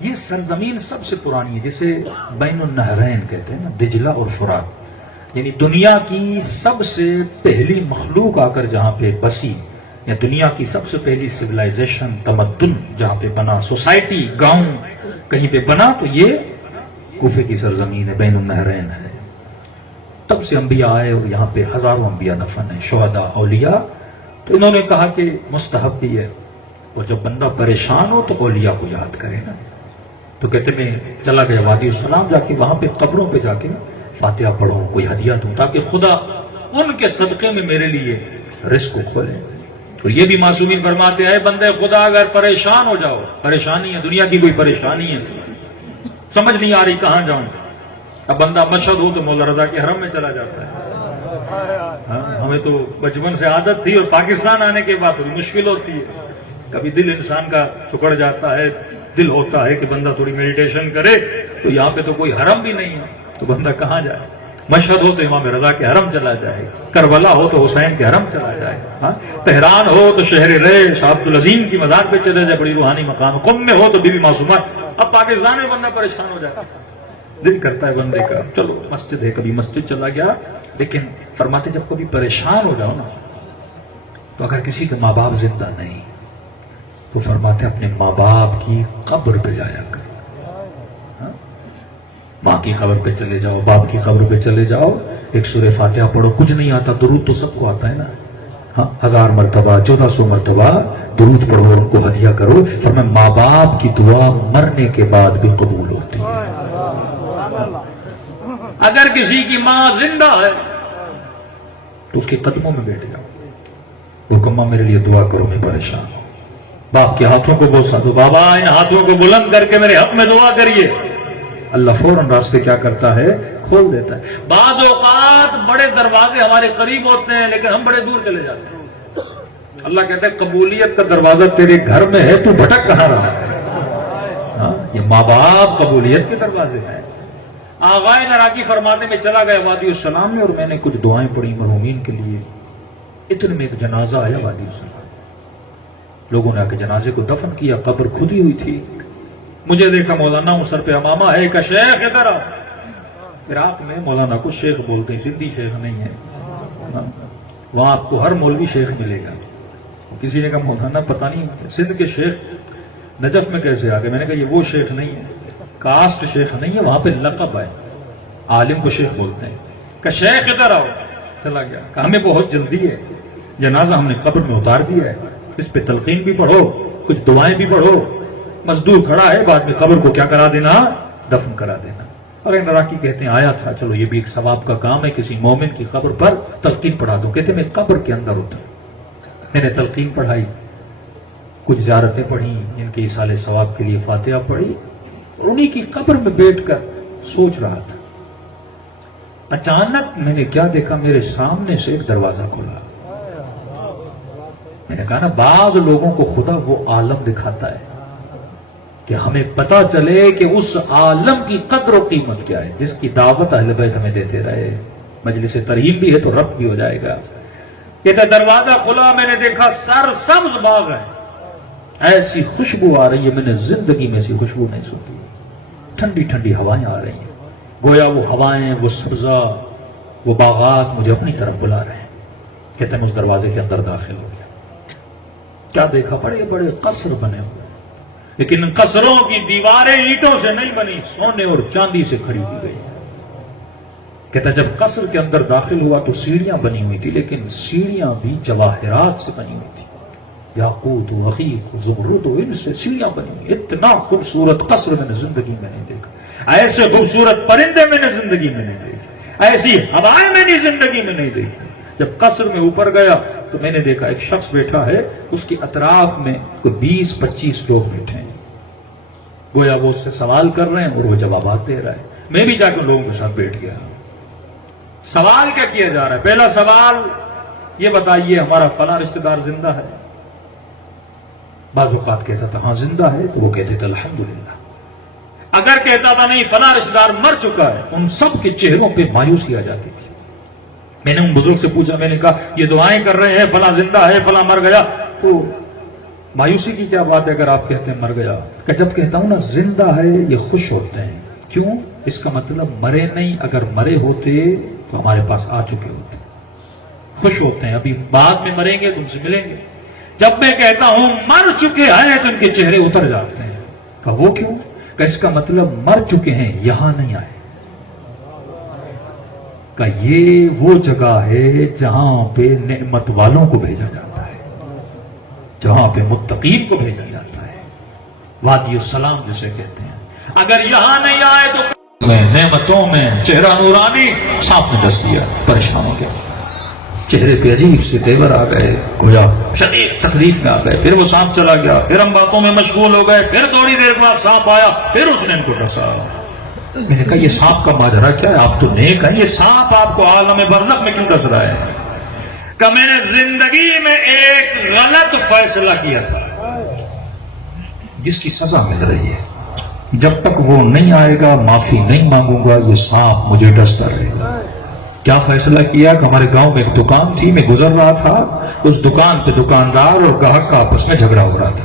یہ سرزمین سب سے پرانی ہے، جسے بین النہرین کہتے ہیں نا، دجلہ اور فرات، یعنی دنیا کی سب سے پہلی مخلوق آ کر جہاں پہ بسی، یا دنیا کی سب سے پہلی سویلائزیشن، تمدن جہاں پہ بنا، سوسائٹی، گاؤں کہیں پہ بنا، تو یہ کوفے کی سرزمین ہے، بین النہرین ہے۔ تب سے انبیاء آئے اور یہاں پہ ہزاروں انبیاء دفن ہیں، شہداء، اولیاء۔ تو انہوں نے کہا کہ مستحب بھی ہے، اور جب بندہ پریشان ہو تو اولیاء کو یاد کرے نا۔ تو کہتے میں چلا گیا وادی السلام، جا کے وہاں پہ قبروں پہ جا کے فاتحہ پڑھوں، کوئی ہدیہ دوں، تاکہ خدا ان کے صدقے میں میرے لیے رزق کو کھولے۔ تو یہ بھی معصومین فرماتے ہیں، بندے خدا اگر پریشان ہو جاؤ، پریشانی ہے، دنیا کی کوئی پریشانی ہے، سمجھ نہیں آ رہی کہاں جاؤں، اب بندہ مشہد ہو تو مولا رضا کے حرم میں چلا جاتا ہے۔ ہمیں تو بچپن سے عادت تھی، اور پاکستان آنے کے بعد تھوڑی مشکل ہوتی ہے، کبھی دل انسان کا سکڑ جاتا ہے، دل ہوتا ہے کہ بندہ تھوڑی میڈیٹیشن کرے، تو یہاں پہ تو کوئی حرم بھی نہیں ہے، تو بندہ کہاں جائے؟ مشہد ہو تو امام رضا کے حرم چلا جائے، کربلا ہو تو حسین کے حرم چلا جائے، تہران ہو تو شہر رے شاہ عبد العظیم کی مزار پہ چلے جائے، بڑی روحانی مقام، قم میں ہو تو بی بی معصومات۔ اب پاکستان میں بندہ پریشان ہو جاتا ہے، دل کرتا ہے بندے کا چلو مسجد ہے، کبھی مسجد چلا گیا۔ لیکن فرماتے جب کبھی پریشان ہو جاؤ نا، تو اگر کسی کے ماں باپ زندہ نہیں تو فرماتے اپنے ماں باپ کی قبر پہ جایا کر، ماں کی قبر پہ چلے جاؤ، باپ کی قبر پہ چلے جاؤ، ایک سورہ فاتحہ پڑھو، کچھ نہیں آتا درود تو سب کو آتا ہے نا، 1000 مرتبہ 1400 مرتبہ درود پڑھو اور ان کو ہدیہ کرو، فرمایا ماں باپ کی دعا مرنے کے بعد بھی قبول ہوتی ہے۔ اگر کسی کی ماں زندہ ہے تو اس کے قدموں میں بیٹھ جاؤ اور کہو ماں میرے لیے دعا کرو، میں پریشان ہوں۔ باپ کے ہاتھوں کو بوسا دو، بابا ان ہاتھوں کو بلند کر کے میرے حق میں دعا کریے، اللہ فوراً راستے کیا کرتا ہے؟ کھول دیتا ہے۔ بعض اوقات بڑے دروازے ہمارے قریب ہوتے ہیں لیکن ہم بڑے دور چلے جاتے ہیں۔ اللہ کہتا ہے قبولیت کا دروازہ تیرے گھر میں ہے، تو بھٹک کہاں رہا ہے؟ یہ ماں باپ قبولیت کے دروازے ہیں۔ آغائے نراکی فرماتے میں چلا گیا وادی السلام میں، اور میں نے کچھ دعائیں پڑھی مرحومین کے لیے۔ اتنے میں ایک جنازہ آیا وادی السلام، لوگوں نے آ کے جنازے کو دفن کیا، قبر کھدی ہوئی تھی۔ مجھے دیکھا مولانا ہوں، سر پہ امامہ ہے، کہ شیخ ادھر آ۔ عراق میں مولانا کو شیخ بولتے ہیں، سندھی شیخ نہیں ہے، وہاں آپ کو ہر مولوی شیخ ملے گا۔ کسی نے کہا مولانا پتہ نہیں سندھ کے شیخ نجف میں کیسے آ گئے؟ میں نے کہا یہ وہ شیخ نہیں ہے، کاسٹ شیخ نہیں ہے، وہاں پہ لقب ہے، عالم کو شیخ بولتے ہیں۔ کہ شیخ ادھر آؤ، چلا گیا، کہ ہمیں بہت جلدی ہے، جنازہ ہم نے قبر میں اتار دیا ہے، اس پہ تلقین بھی پڑھو، کچھ دعائیں بھی پڑھو، مزدور کھڑا ہے، بعد میں قبر کو کیا کرا دینا؟ دفن کرا دینا۔ اور نراکی کہتے ہیں آیا تھا، چلو یہ بھی ایک ثواب کا کام ہے، کسی مومن کی قبر پر تلقین پڑھا دو۔ کہتے میں قبر کے اندر اتر، میں نے تلقین پڑھائی، کچھ زیارتیں پڑھی، جن کے ایصال ثواب کے لیے فاتحہ پڑھی، اور انہی کی قبر میں بیٹھ کر سوچ رہا تھا۔ اچانک میں نے کیا دیکھا، میرے سامنے سے ایک دروازہ کھلا۔ میں نے کہا نا بعض لوگوں کو خدا وہ عالم دکھاتا ہے کہ ہمیں پتا چلے کہ اس عالم کی قدر و قیمت کیا ہے، جس کی دعوت اہل بیت ہمیں دیتے رہے۔ مجلس ترہیم بھی ہے تو رب بھی ہو جائے گا۔ کہتا دروازہ کھلا، میں نے دیکھا سرسبز باغ ہے، ایسی خوشبو آ رہی ہے میں نے زندگی میں ایسی خوشبو نہیں سنی، ٹھنڈی ٹھنڈی ہوائیں آ رہی ہیں، گویا وہ ہوائیں، وہ سبزہ، وہ باغات مجھے اپنی طرف بلا رہے ہیں۔ کہتے ہیں اس دروازے کے اندر داخل ہو گیا، کیا دیکھا؟ بڑے بڑے قصر بنے ہوئے، لیکن ان قصروں کی دیواریں اینٹوں سے نہیں بنی، سونے اور چاندی سے خریدی گئی۔ کہتا جب قصر کے اندر داخل ہوا تو سیڑھیاں بنی ہوئی تھی، لیکن سیڑھیاں بھی جواہرات سے بنی ہوئی تھی، یاقوت و عقیق و زمرد و ان سے سیڑھیاں بنی ہوئی۔ اتنا خوبصورت قصر میں نے زندگی میں نہیں دیکھا، ایسے خوبصورت پرندے میں نے زندگی میں نہیں دیکھے، ایسی ہوائیں میں نے زندگی میں نہیں دیکھی۔ جب قصر میں اوپر گیا تو میں نے دیکھا ایک شخص بیٹھا ہے، اس کے اطراف میں کوئی 20-25 لوگ بیٹھے ہیں، گویا وہ اس سے سوال کر رہے ہیں اور وہ جوابات دے رہا ہے۔ میں بھی جا کے لوگوں کے ساتھ بیٹھ گیا۔ سوال کیا کیا جا رہا ہے؟ پہلا سوال یہ بتائیے ہمارا فلاں رشتہ دار زندہ ہے؟ بعض اوقات کہتا تھا ہاں زندہ ہے تو وہ کہتے تھے الحمدللہ. اگر کہتا تھا نہیں فلاں رشتہ دار مر چکا ہے، ان سب کے چہروں پہ مایوسی آ جاتی تھی. میں نے ان بزرگ سے پوچھا، میں نے کہا یہ دعائیں کر رہے ہیں فلاں زندہ ہے فلاں مر گیا، تو مایوسی کی کیا بات ہے اگر آپ کہتے ہیں مر گیا؟ کہ جب کہتا ہوں نا زندہ ہے یہ خوش ہوتے ہیں. کیوں؟ اس کا مطلب مرے نہیں، اگر مرے ہوتے تو ہمارے پاس آ چکے ہوتے. خوش ہوتے ہیں، ابھی بعد میں مریں گے تو ان سے ملیں گے. جب میں کہتا ہوں مر چکے ہیں تو ان کے چہرے اتر جاتے ہیں. کہ وہ کیوں؟ کہ اس کا مطلب مر چکے ہیں یہاں نہیں آئے. کہ یہ وہ جگہ ہے جہاں پہ نعمت والوں کو بھیجا جاتا ہے، جہاں پہ متقین کو بھیجا جاتا ہے، وادی السلام جسے کہتے ہیں. اگر یہاں نہیں آئے تو میں نعمتوں میں چہرہ نورانی سانپ نے ڈس دیا، پریشان ہو گیا، چہرے پہ عجیب سے تیور آ گئے، گویا شدید تکلیف میں آ گئے. پھر وہ سانپ چلا گیا، پھر ہم باتوں میں مشغول ہو گئے، پھر تھوڑی دیر بعد سانپ آیا، پھر اس نے ان کو ڈسا. میں نے کہا یہ سانپ کا ماجرا کیا ہے؟ آپ تو نیک ہیں، یہ سانپ آپ کو عالم برزخ میں کیوں ڈس رہا ہے؟ کہ میں نے زندگی میں ایک غلط فیصلہ کیا تھا جس کی سزا مل رہی ہے. جب تک وہ نہیں آئے گا معافی نہیں مانگوں گا، یہ سانپ مجھے ڈستا رہے گا. کیا فیصلہ کیا کہ ہمارے گاؤں میں ایک دکان تھی، میں گزر رہا تھا، اس دکان پہ دکاندار اور گاہک کا آپس میں جھگڑا ہو رہا تھا.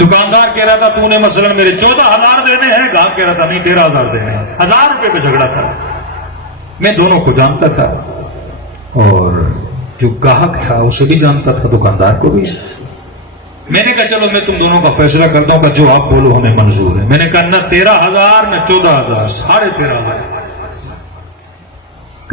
دکاندار کہہ رہا تھا تو نے مثلا میرے 14,000 دینے ہیں، گاہک کہہ رہا تھا نہیں 13,000 دینے ہیں. 1,000 روپے پہ جھگڑا تھا. میں دونوں کو جانتا تھا اور جو گاہک تھا اسے بھی جانتا تھا، دکاندار کو بھی. میں نے کہا چلو میں تم دونوں کا فیصلہ کرتا ہوں کہ جو آپ بولو ہمیں منظور ہے. میں نے کہا نہ 13,000 نہ 14,000، 13,500.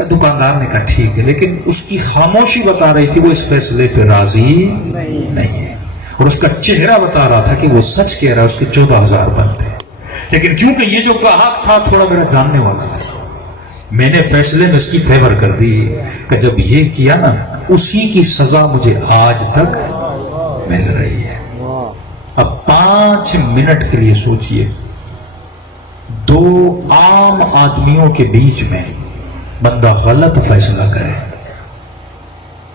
دکاندار نے کہا ٹھیک ہے، لیکن اس کی خاموشی بتا رہی تھی وہ اس فیصلے پہ راضی نہیں ہے، اور اس کا چہرہ بتا رہا تھا کہ وہ سچ کہہ رہا ہے، اس کے 14,000 بنتے. لیکن کیونکہ یہ جو گاہک تھا تھوڑا میرا جاننے والا تھا، میں نے فیصلے میں اس کی فیور کر دی کہ جب یہ کیا نا اسی کی سزا مجھے آج تک مل رہی ہے. اب 5 منٹ کے لیے سوچئے، 2 عام آدمیوں کے بیچ میں بندہ غلط فیصلہ کرے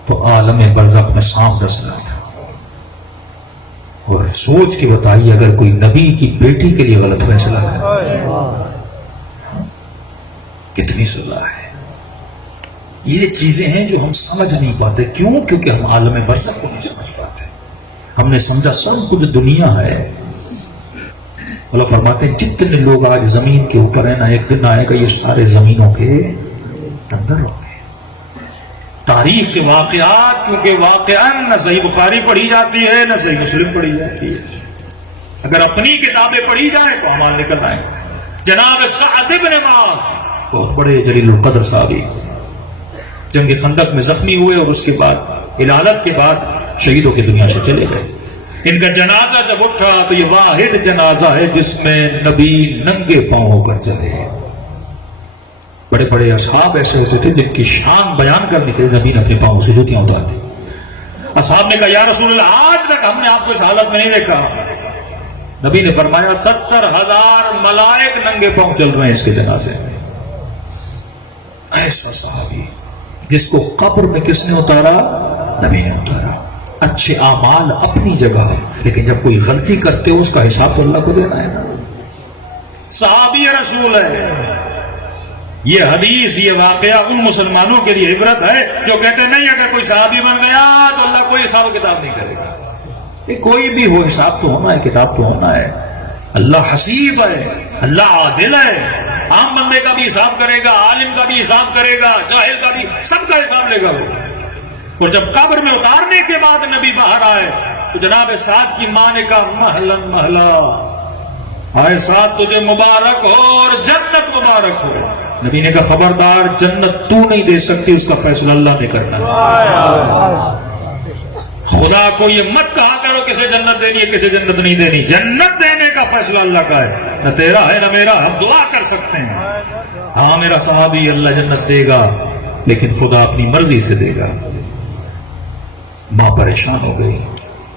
تو عالم برزخ میں سانپ ڈس رہا تھا. اور سوچ کے بتائیے اگر کوئی نبی کی بیٹی کے لیے غلط فیصلہ کرے کتنی سزا ہے. یہ چیزیں ہیں جو ہم سمجھ نہیں پاتے. کیوں؟ کیونکہ ہم عالم برزخ کو نہیں سمجھ پاتے. ہم نے سمجھا سب کچھ دنیا ہے. اللہ فرماتے ہیں جتنے لوگ آج زمین کے اوپر ہیں نا، ایک دن آئے گا یہ سارے زمینوں کے اندر ہوں گے. تاریخ کے واقعات، کیونکہ واقعاً نہ صحیح بخاری پڑھی جاتی ہے نہ صحیح مسلم پڑھی جاتی ہے. اگر اپنی کتابیں پڑھی جائیں تو اعمال نکل آئیں. جناب سعد بن معاذ بہت بڑے جلیل القدر صحابی، جنگ خندق میں زخمی ہوئے اور اس کے بعد علالت کے بعد شہیدوں کی دنیا سے چلے گئے. ان کا جنازہ جب اٹھا تو یہ واحد جنازہ ہے جس میں نبی ننگے پاؤں ہو کر چلے. بڑے بڑے اصحاب ایسے ہوتے تھے جن کی شان بیان کرنے کے لیے نبی نے اپنے پاؤں سے جوتیاں اتارتے. اصحاب نے کہا یا رسول اللہ آج تک ہم نے آپ کو اس حالت میں نہیں دیکھا. نبی نے فرمایا 70,000 ملائک ننگے پاؤں چل رہے ہیں اس کے جنازے میں. ایسا صحابی جس کو قبر میں کس نے اتارا؟ نبی نے اتارا. اچھے اعمال اپنی جگہ، لیکن جب کوئی غلطی کرتے ہو اس کا حساب تو اللہ کو دینا ہے نا. صحابی رسول ہے. یہ حدیث، یہ واقعہ ان مسلمانوں کے لیے عبرت ہے جو کہتے ہیں نہیں اگر کوئی صحابی بن گیا تو اللہ کوئی حساب و کتاب نہیں کرے گا. کوئی بھی ہو حساب تو ہونا ہے، کتاب تو ہونا ہے. اللہ حسیب ہے، اللہ عادل ہے. عام بندے کا بھی حساب کرے گا، عالم کا بھی حساب کرے گا، جاہل کا بھی، سب کا حساب لے گا وہ. اور جب قبر میں اتارنے کے بعد نبی باہر آئے تو جناب سعد کی ماں نے کہا مہلن مہلا، آئے سعد تجھے مبارک ہو اور جنت مبارک ہو. نبی نے کہا خبردار، جنت تو نہیں دے سکتی، اس کا فیصلہ اللہ نے کرنا ہے. خدا کو یہ مت کہا کرو کسے جنت دینی ہے کسے جنت نہیں دینی. جنت دینے کا فیصلہ اللہ کا ہے، نہ تیرا ہے نہ میرا. ہم دعا کر سکتے ہیں ہاں میرا صحابی اللہ جنت دے گا، لیکن خدا اپنی مرضی سے دے گا. ماں پریشان ہو گئی.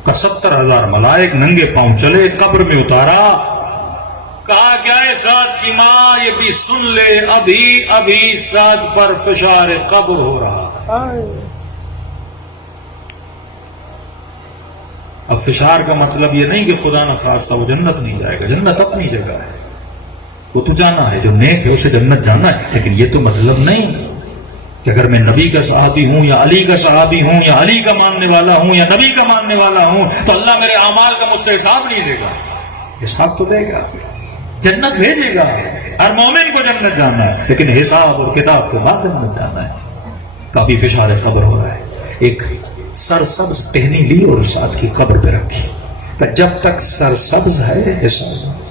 70,000 ملائک ننگے پاؤں چلے، قبر میں اتارا. کہا کیا ہے سعد کی ماں یہ بھی سن لے، ابھی ابھی سعد پر فشار قبر ہو رہا. اب فشار کا مطلب یہ نہیں کہ خدا نہ خواستہ وہ جنت نہیں جائے گا، جنت اپنی جگہ ہے، وہ تو جانا ہے، جو نیک ہے اسے جنت جانا ہے، لیکن یہ تو مطلب نہیں کہ اگر میں نبی کا صحابی ہوں یا علی کا صحابی ہوں یا علی کا ماننے والا ہوں یا نبی کا ماننے والا ہوں تو اللہ میرے اعمال کا مجھ سے حساب نہیں لے گا۔ حساب تو دے گا، جنت بھیجے گا، ہر مومن کو جنت جانا ہے، لیکن حساب اور کتاب کے بعد جنت جانا ہے۔ کافی فشار قبر ہو رہا ہے، ایک سرسبز ٹہنی لی اور ساتھ کی قبر پہ رکھی، تو جب تک سرسبز ہے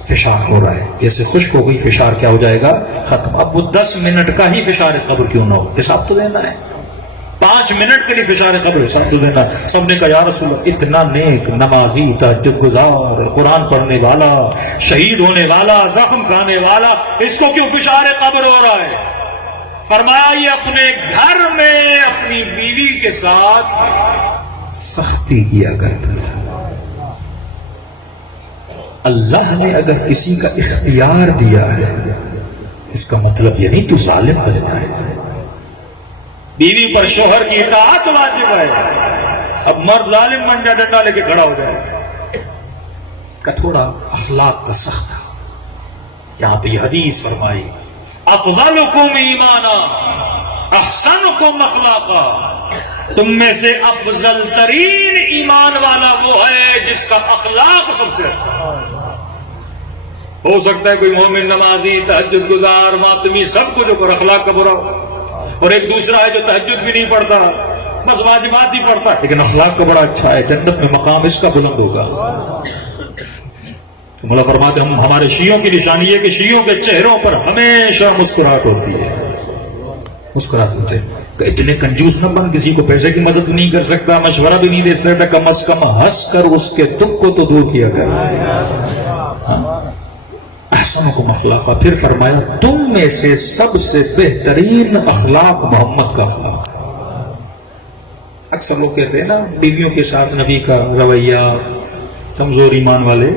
فشار ہو رہا ہے، جیسے خشک ہو گئی فشار کیا ہو جائے گا؟ ختم۔ اب وہ 10 منٹ کا ہی فشار قبر کیوں نہ ہو، حساب تو دینا ہے، 5 منٹ کے لیے فشار قبر حساب تو دینا۔ سب نے کہا یا رسول اللہ اتنا نیک، نمازی، تہجد گزار، قرآن پڑھنے والا، شہید ہونے والا، زخم کھانے والا، اس کو کیوں فشار قبر ہو رہا ہے؟ فرمایا یہ اپنے گھر میں اپنی بیوی کے ساتھ سختی کیا کرتا تھا۔ اللہ نے اگر کسی کا اختیار دیا ہے اس کا مطلب یہ نہیں تو ظالم بن جائے۔ بیوی پر شوہر کی اطاعت واجب ہے، اب مرد ظالم بن جائے ڈنڈا لے کے کھڑا ہو جائے کا تھوڑا اخلاق کا سخت۔ یہاں پہ یہ حدیث فرمائی افضلکم ایمانا احسنکم اخلاقا، تم میں سے افضل ترین ایمان والا وہ ہے جس کا اخلاق سب سے اچھا ہو سکتا ہے۔ کوئی مومن، نمازی، تہجد گزار، ماتمی، سب کچھ پر اخلاق کا برا ہو، اور ایک دوسرا ہے جو تہجد بھی نہیں پڑھتا، بس واجبات ہی پڑھتا ہے لیکن اخلاق کا بڑا اچھا ہے، جنت میں مقام اس کا بلند ہوگا۔ تو مولا فرماتے ہم ہمارے شیعوں کی نشانی ہے کہ شیعوں کے چہروں پر ہمیشہ مسکراہٹ ہوتی ہے، مسکراہٹ ہوتی ہے۔ کہ اتنے کنجوس نہ بن، کسی کو پیسے کی مدد نہیں کر سکتا، مشورہ بھی نہیں دے سکتا، کم از کم ہنس کر اس کے دکھ کو تو دور کیا کر۔ احسنکم اخلاقا، پھر فرمایا تم میں سے سب سے بہترین اخلاق محمد کا اخلاق۔ اکثر لوگ کہتے ہیں نا بیویوں کے ساتھ نبی کا رویہ، کمزور ایمان والے،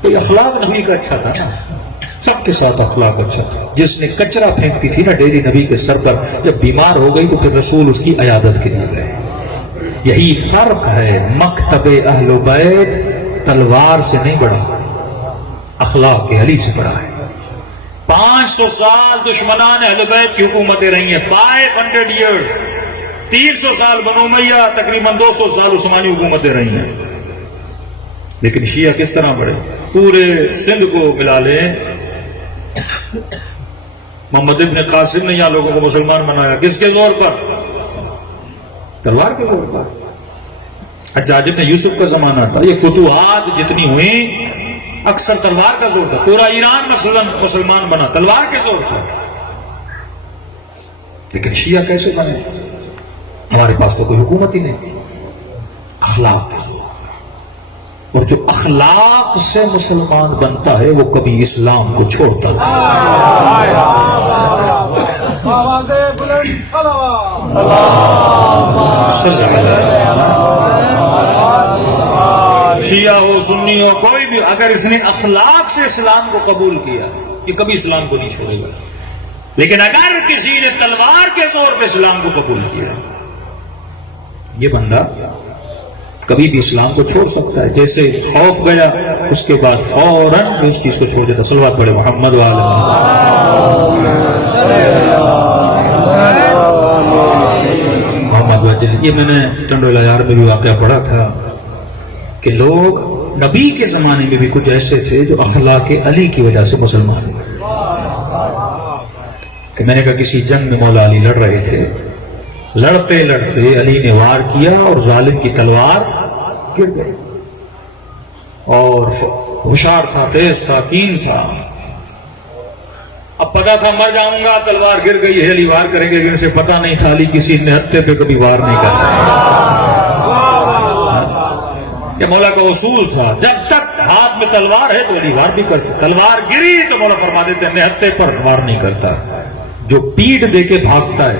کوئی اخلاق نبی کا اچھا تھا نا، سب کے ساتھ اخلاق اچھا تھا۔ جس نے کچرا پھینکتی تھی نا ڈیری نبی کے سر پر، جب بیمار ہو گئی تو پھر رسول اس کی عیادت کے لیے گئے۔ یہی فرق ہے، مکتب اہل بیت تلوار سے نہیں بڑھا، اخلاق علی سے بڑھا ہے۔ 500 سال دشمنان اہل بیت کی حکومتیں رہی ہیں، 500 ایئرز، 300 سال بنو امیہ، تقریباً 200 سال عثمانی حکومتیں رہی ہیں، لیکن شیعہ کس طرح بڑھے؟ پورے سندھ کو ملا لیں، محمد ابن قاسم نے یہاں لوگوں کو مسلمان بنایا، کس کے زور پر؟ تلوار کے زور پر۔ حجاج ابن یوسف کا زمانہ تھا، یہ فتوحات جتنی ہوئی اکثر تلوار کا زور تھا، پورا ایران مثلا مسلمان بنا تلوار کے زور تھا۔ لیکن شیعہ کیسے بنے؟ ہمارے پاس تو کوئی حکومت ہی نہیں تھی، اخلاق کے زور۔ اور جو اخلاق سے مسلمان بنتا ہے وہ کبھی اسلام کو چھوڑتا نہیں۔ شیعہ ہو، سنی ہو، کوئی بھی، اگر اس نے اخلاق سے اسلام کو قبول کیا یہ کبھی اسلام کو نہیں چھوڑے گا۔ لیکن اگر کسی نے تلوار کے زور پہ اسلام کو قبول کیا یہ بندہ کبھی بھی اسلام کو چھوڑ سکتا ہے۔ جیسے خوف گیا اس کے بعد فوراً اس چیز کو چھوڑ دیتا۔ صلوات پڑھے محمد وعلی محمد وجہ۔ یہ میں نے ٹنڈولا یار میں بھی واقعہ پڑھا تھا کہ لوگ نبی کے زمانے میں بھی کچھ ایسے تھے جو اخلاق علی کی وجہ سے مسلمان ہوئے۔ کہ میں نے کہا کسی جنگ میں مولا علی لڑ رہے تھے، لڑتے لڑتے علی نے وار کیا اور ظالم کی تلوار گر گئی، اور ہوشیار تھا، تیز تھا، کین تھا، اب پتا تھا مر جاؤں گا، تلوار گر گئی ہے، علی وار کریں گے، لیکن اسے پتا نہیں تھا علی کسی نہتے پہ کبھی وار نہیں کرتا۔ یہ مولا کا اصول تھا، جب تک ہاتھ میں تلوار ہے تو علی وار بھی کرتا، تلوار گری تو مولا فرما دیتے ہیں نہتے پر وار نہیں کرتا، جو پیٹ دے کے بھاگتا ہے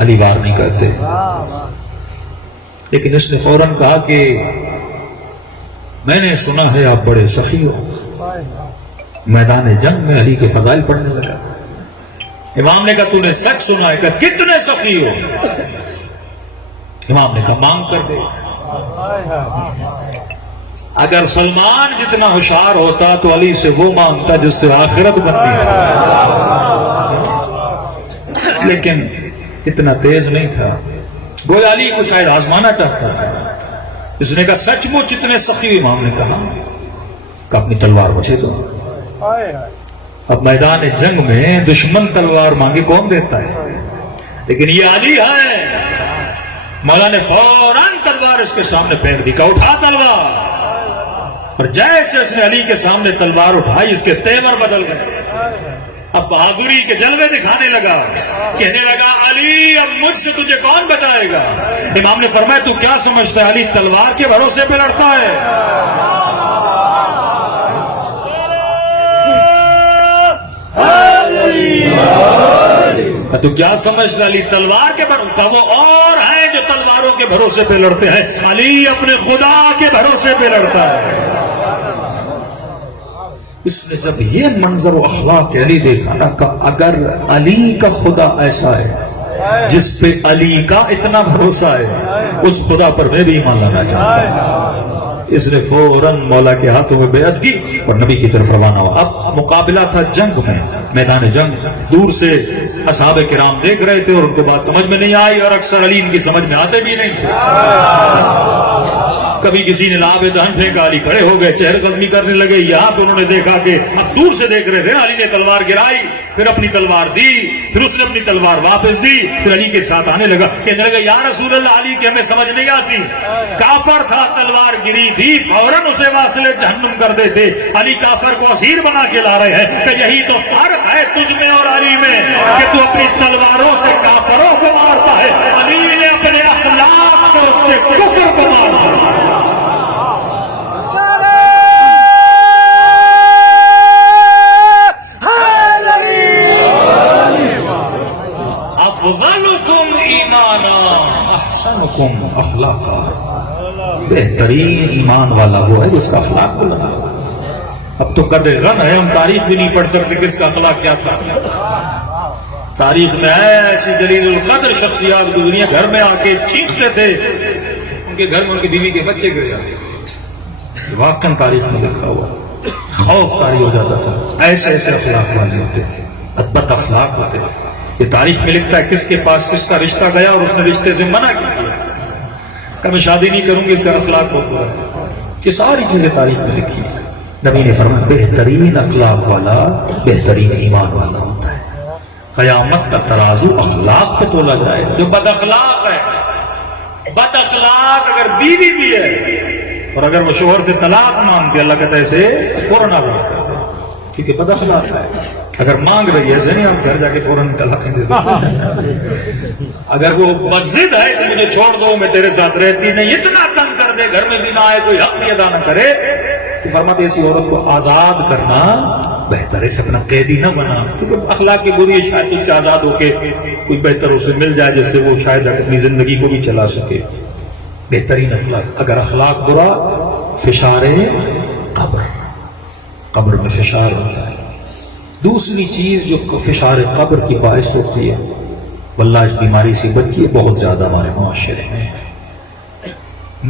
علی وار نہیں کرتے۔ لیکن اس نے فوراً کہا کہ میں نے سنا ہے آپ بڑے سخی ہو۔ میدان جنگ میں علی کے فضائل پڑھنے لگا۔ امام نے کہا تو نے سچ سنا ہے؟ کہ کتنے سخی ہو؟ امام نے کہا مانگ کر دے۔ اگر سلمان جتنا ہوشیار ہوتا تو علی سے وہ مانگتا جس سے آخرت بنتی تھی، لیکن اتنا تیز نہیں تھا. گویا علی کو شاید آزمانا چاہتا تھا. اس نے کہا سچ مچ اتنے سخی؟ امام نے کہا کہ اپنی تلوار مجھے دو. اب میدان جنگ میں دشمن تلوار مانگے کون دیتا ہے؟ لیکن یہ علی ہے. مولا نے فوراً تلوار اس کے سامنے پھینک دی، کہا اٹھا تلوار. اور جیسے اس نے علی کے سامنے تلوار اٹھائی اس کے تیور بدل گئے. اب بہادری کے جلوے دکھانے لگا، کہنے لگا علی اب مجھ سے تجھے کون بچائے گا؟ امام نے فرمایا تو کیا سمجھتا ہے علی تلوار کے بھروسے پہ لڑتا ہے؟ تو کیا سمجھتا علی تلوار کے بھروسے؟ وہ اور ہیں جو تلواروں کے بھروسے پہ لڑتے ہیں، علی اپنے خدا کے بھروسے پہ لڑتا ہے. اس نے جب یہ منظر و اخلاق علی دیکھا نا کہ اگر علی کا خدا ایسا ہے جس پہ علی کا اتنا بھروسہ ہے، اس خدا پر میں بھی ایمان لانا چاہتا ہوں. اس نے فوراً مولا کے ہاتھوں میں بیعت کی اور نبی کی طرف روانہ ہوا. اب مقابلہ تھا جنگ میں، میدان جنگ. دور سے اصحاب کرام دیکھ رہے تھے اور ان کو بات سمجھ میں نہیں آئی، اور اکثر علی ان کی سمجھ میں آتے بھی نہیں تھے. کبھی کسی نے لاب دہن پھینکا، علی کھڑے ہو گئے، چہر قدمی کرنے لگے. یہاں تو انہوں نے دیکھا کہ اب دور سے دیکھ رہے تھے، علی نے تلوار گرائی، پھر اپنی تلوار دی، پھر اس نے اپنی تلوار واپس دی، پھر علی کے ساتھ آنے لگا، کہنے لگا یا رسول اللہ علی کی ہمیں سمجھ نہیں آتی. کافر تھا، تلوار گری تھی، فوراً اسے واصل جہنم کر دیتے. علی کافر کو اسیر بنا کے لا رہے ہیں کہ یہی تو فرق ہے تجھ میں اور علی میں کہ تو اپنی تلواروں سے کافروں کو مارتا ہے، علی نے اپنے اخلاق سے اس کے کفر کو مارا. افضلکم ایمانا احسنکم اخلاقا. بہترین ایمان والا وہ ہے جس کا اخلاق بلند. اب تو قدر غم ہے، ہم تاریخ بھی نہیں پڑھ سکتے کس کا اخلاق کیا تھا. تاریخ میں ہے ایسی جلیل القدر شخصیات گزری ہیں، گھر میں آ کے چیختے تھے، ان کے گھر میں ان کی بیوی کے بچے گر جاتے. واقعاً تاریخ میں لکھا ہوا، خوف طاری ہو جاتا تھا. ایسے ایسے اخلاق والے ہوتے تھے، ادبت اخلاق ہوتے تھے. یہ تاریخ میں لکھتا ہے کس کے پاس کس کا رشتہ گیا اور اس نے رشتے سے منع کیا کہ میں شادی نہیں کروں گی، کا اخلاق ہوتا ہے. یہ ساری چیزیں تاریخ میں لکھی. نبی نے فرمایا بہترین اخلاق والا بہترین ایمان والا ہوتا ہے. قیامت کا ترازو اخلاق پہ تولا جائے. جو بد اخلاق ہے، بد اخلاق اگر بیوی بھی ہے اور اگر وہ شوہر سے طلاق مانگتے، اللہ کہتا ہے اسے فوراً آزاد کر دو، ٹھیک ہے بد اخلاق ہے. اگر مانگ رہی ہے ایسے نہیں آپ گھر جا کے فوراً طلاق دے دو. اگر وہ مسجد ہے کہ مجھے چھوڑ دو میں تیرے ساتھ رہتی نہیں، اتنا تنگ کر دے گھر میں بھی نہ آئے، کوئی حق بھی ادا نہ کرے، تو فرماتے ایسی عورت کو آزاد کرنا بہتر ہے، سے اپنا قیدی نہ بنا. کیونکہ اخلاق کی بری شاید اس سے آزاد ہو کے کوئی بہتر اسے مل جائے جس سے وہ شاید اپنی زندگی کو بھی چلا سکے. بہترین اخلاق. اگر اخلاق برا، فشار قبر میں فشار ہو جائے. دوسری چیز جو فشار قبر کی باعث ہوتی ہے، واللہ اس بیماری سے بچیے، بہت زیادہ ہمارے معاشرے میں.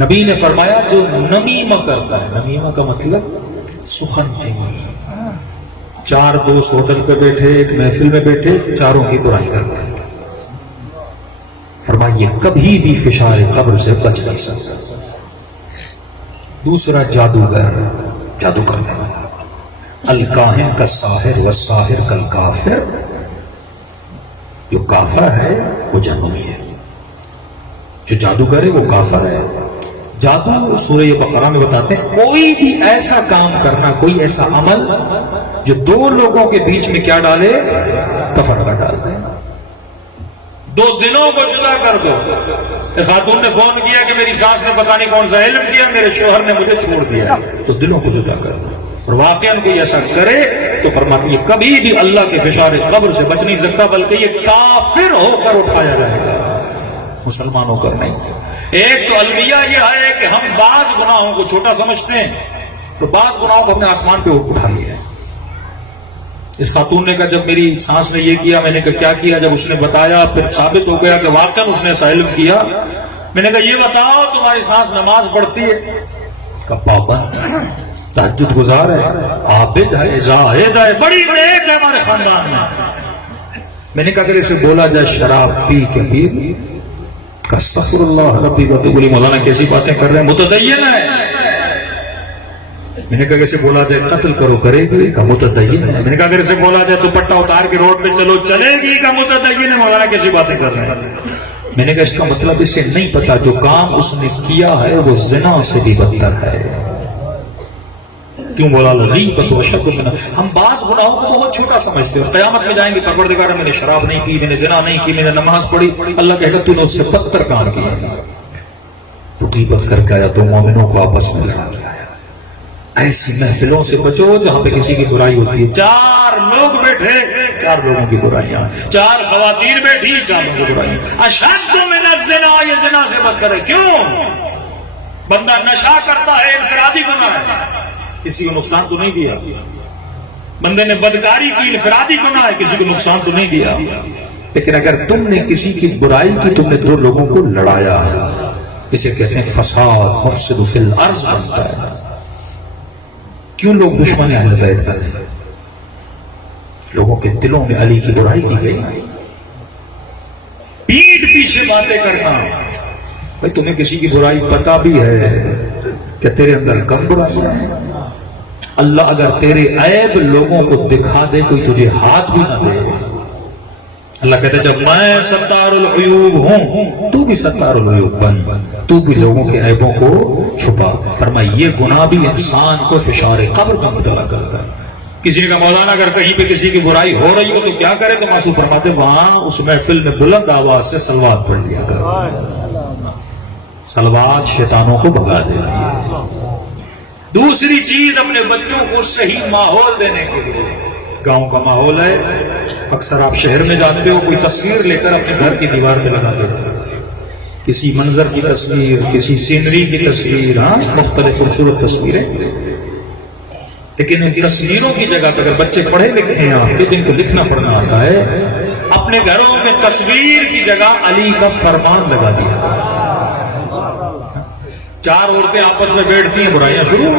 نبی نے فرمایا جو نمیمہ کرتا ہے، نمیمہ کا مطلب سخن چینی. چار دوست ہوٹل پہ بیٹھے، ایک محفل میں بیٹھے، چاروں کی برائی کر رہے ہیں. فرمایا یہ کبھی بھی فشار قبر سے بچ نہیں سکتا. دوسرا جادوگر، جادو کرنے والا. الکاہن کا ساحر والساحر کالکافر. جو کافر ہے وہ جہنمی ہے، جو جادوگر ہے وہ کافر ہے. جادو سورہ بقرہ میں بتاتے ہیں کوئی بھی ایسا کام کرنا، کوئی ایسا عمل جو دو لوگوں کے بیچ میں کیا ڈالے، تفرقہ ڈال دے. دو دلوں کو جدا کر دو. خاتون نے فون کیا کہ میری ساس نے پتہ نہیں کون سا علم کیا، میرے شوہر نے مجھے چھوڑ دیا، تو دلوں کو جدا کر دو. اور واقعاً کوئی ایسا کرے تو فرماتی ہے کبھی بھی اللہ کے فشار قبر سے بچ نہیں سکتا، بلکہ یہ کافر ہو کر اٹھایا جائے گا، مسلمان ہو کر نہیں. ایک تو المیہ یہ ہے کہ ہم بعض گناہوں کو چھوٹا سمجھتے ہیں، تو بعض گناہوں کو ہم نے آسمان پہ اٹھا لیا ہے. اس خاتون نے کہا جب میری سانس نے یہ کیا، میں نے کہا کیا کیا؟ جب اس نے بتایا پھر ثابت ہو گیا کہ واقعاً اس نے ایسا علم کیا. میں نے کہا یہ بتاؤ تمہاری سانس نماز پڑھتی ہے؟ کا پابند ہے، تہجد گزار ہے، عابد ہے، زاہد ہے، بڑی نیک ہے ہمارے خاندان میں. میں نے کہا اگر اسے بولا جائے شراب پی کے پی کا استغفر اللہ ربی و تب، مولانا کیسی باتیں کر رہے ہیں، متدین ہے. میں نے کہا اسے بولا جائے قتل کرو کرے گی کا متدین ہے. میں نے کہا اگر اسے بولا جائے دوپٹہ اتار کے روڈ پہ چلو چلے گی کا متدین ہے. مولانا کیسی باتیں کر رہے ہیں. میں نے کہا اس کا مطلب اسے نہیں پتا جو کام اس نے کیا ہے وہ زنا سے بھی بدتر ہے. کیوں بولا غیبت و شک و، ہم بعض گناہوں کو بہت چھوٹا سمجھتے ہیں. قیامت میں جائیں گے پروردگار میں نے شراب نہیں پی، میں نے زنا نہیں کی، میں نے نماز پڑھی. اللہ کہے گا تو نے اس سے بدتر کام کیا. تو غیبت کر کے آیا تو مومنوں کو آپس میں لڑا کے آیا. ایسی محفلوں سے بچو جہاں پہ کسی کی برائی ہوتی ہے. 4 لوگ بیٹھے 4 لوگوں کی برائیاں، 4 خواتین بیٹھی 4 لوگوں کی برائیاں. اشد من الزنا، یہ زنا سے بات کرے. کیوں؟ بندہ نشہ کرتا ہے، انفرادی گناہ ہے، کسی کو نقصان تو نہیں دیا. بندے نے بدکاری کی، انفرادی گناہ ہے، کسی کو نقصان تو نہیں دیا. لیکن اگر تم نے کسی کی برائی کی، تم نے 2 لوگوں کو لڑایا، اسے کہتے ہیں فساد، مفسد فی الارض بنتا ہے. کیوں لوگ دشمن اہل بیت بنے؟ لوگوں کے دلوں میں علی کی برائی کی گئی. پیٹھ پیچھے باتیں کرنا. بھائی تمہیں کسی کی برائی پتا بھی ہے کہ تیرے اندر کم برائی ہے. اللہ اگر تیرے عیب لوگوں کو دکھا دے کوئی تجھے ہاتھ بھی نہ دے. اللہ کہتا ہے جب میں ستار العیوب ہوں تو بھی ستار العیوب بن، تو بھی لوگوں کے عیبوں کو چھپا. فرمایا یہ گناہ بھی انسان کو فشار قبر کا مبتلا کرتا ہے. کسی نے کہا مولانا اگر کہیں پہ کسی کی برائی ہو رہی ہو تو کیا کرے؟ تو معصوم فرماتے وہاں اس محفل میں بلند آواز سے صلوات پڑھ لیا کر. صلوات شیطانوں کو بھگا دیتی ہے. دوسری چیز اپنے بچوں کو صحیح ماحول دینے کے لیے. گاؤں کا ماحول ہے، اکثر آپ شہر میں جاتے ہو کوئی تصویر لے کر اپنے گھر کی دیوار پہ لگا دیتے ہو، کسی منظر کی تصویر، کسی سینری کی تصویر، مختلف خوبصورت تصویریں. لیکن ان تصویروں کی جگہ پہ اگر بچے پڑھے لکھے ہیں آپ کے جن کو لکھنا پڑھنا آتا ہے، اپنے گھروں میں تصویر کی جگہ علی کا فرمان لگا دیا. 4 عورتیں آپس میں بیٹھتی ہیں، برائیاں شروع.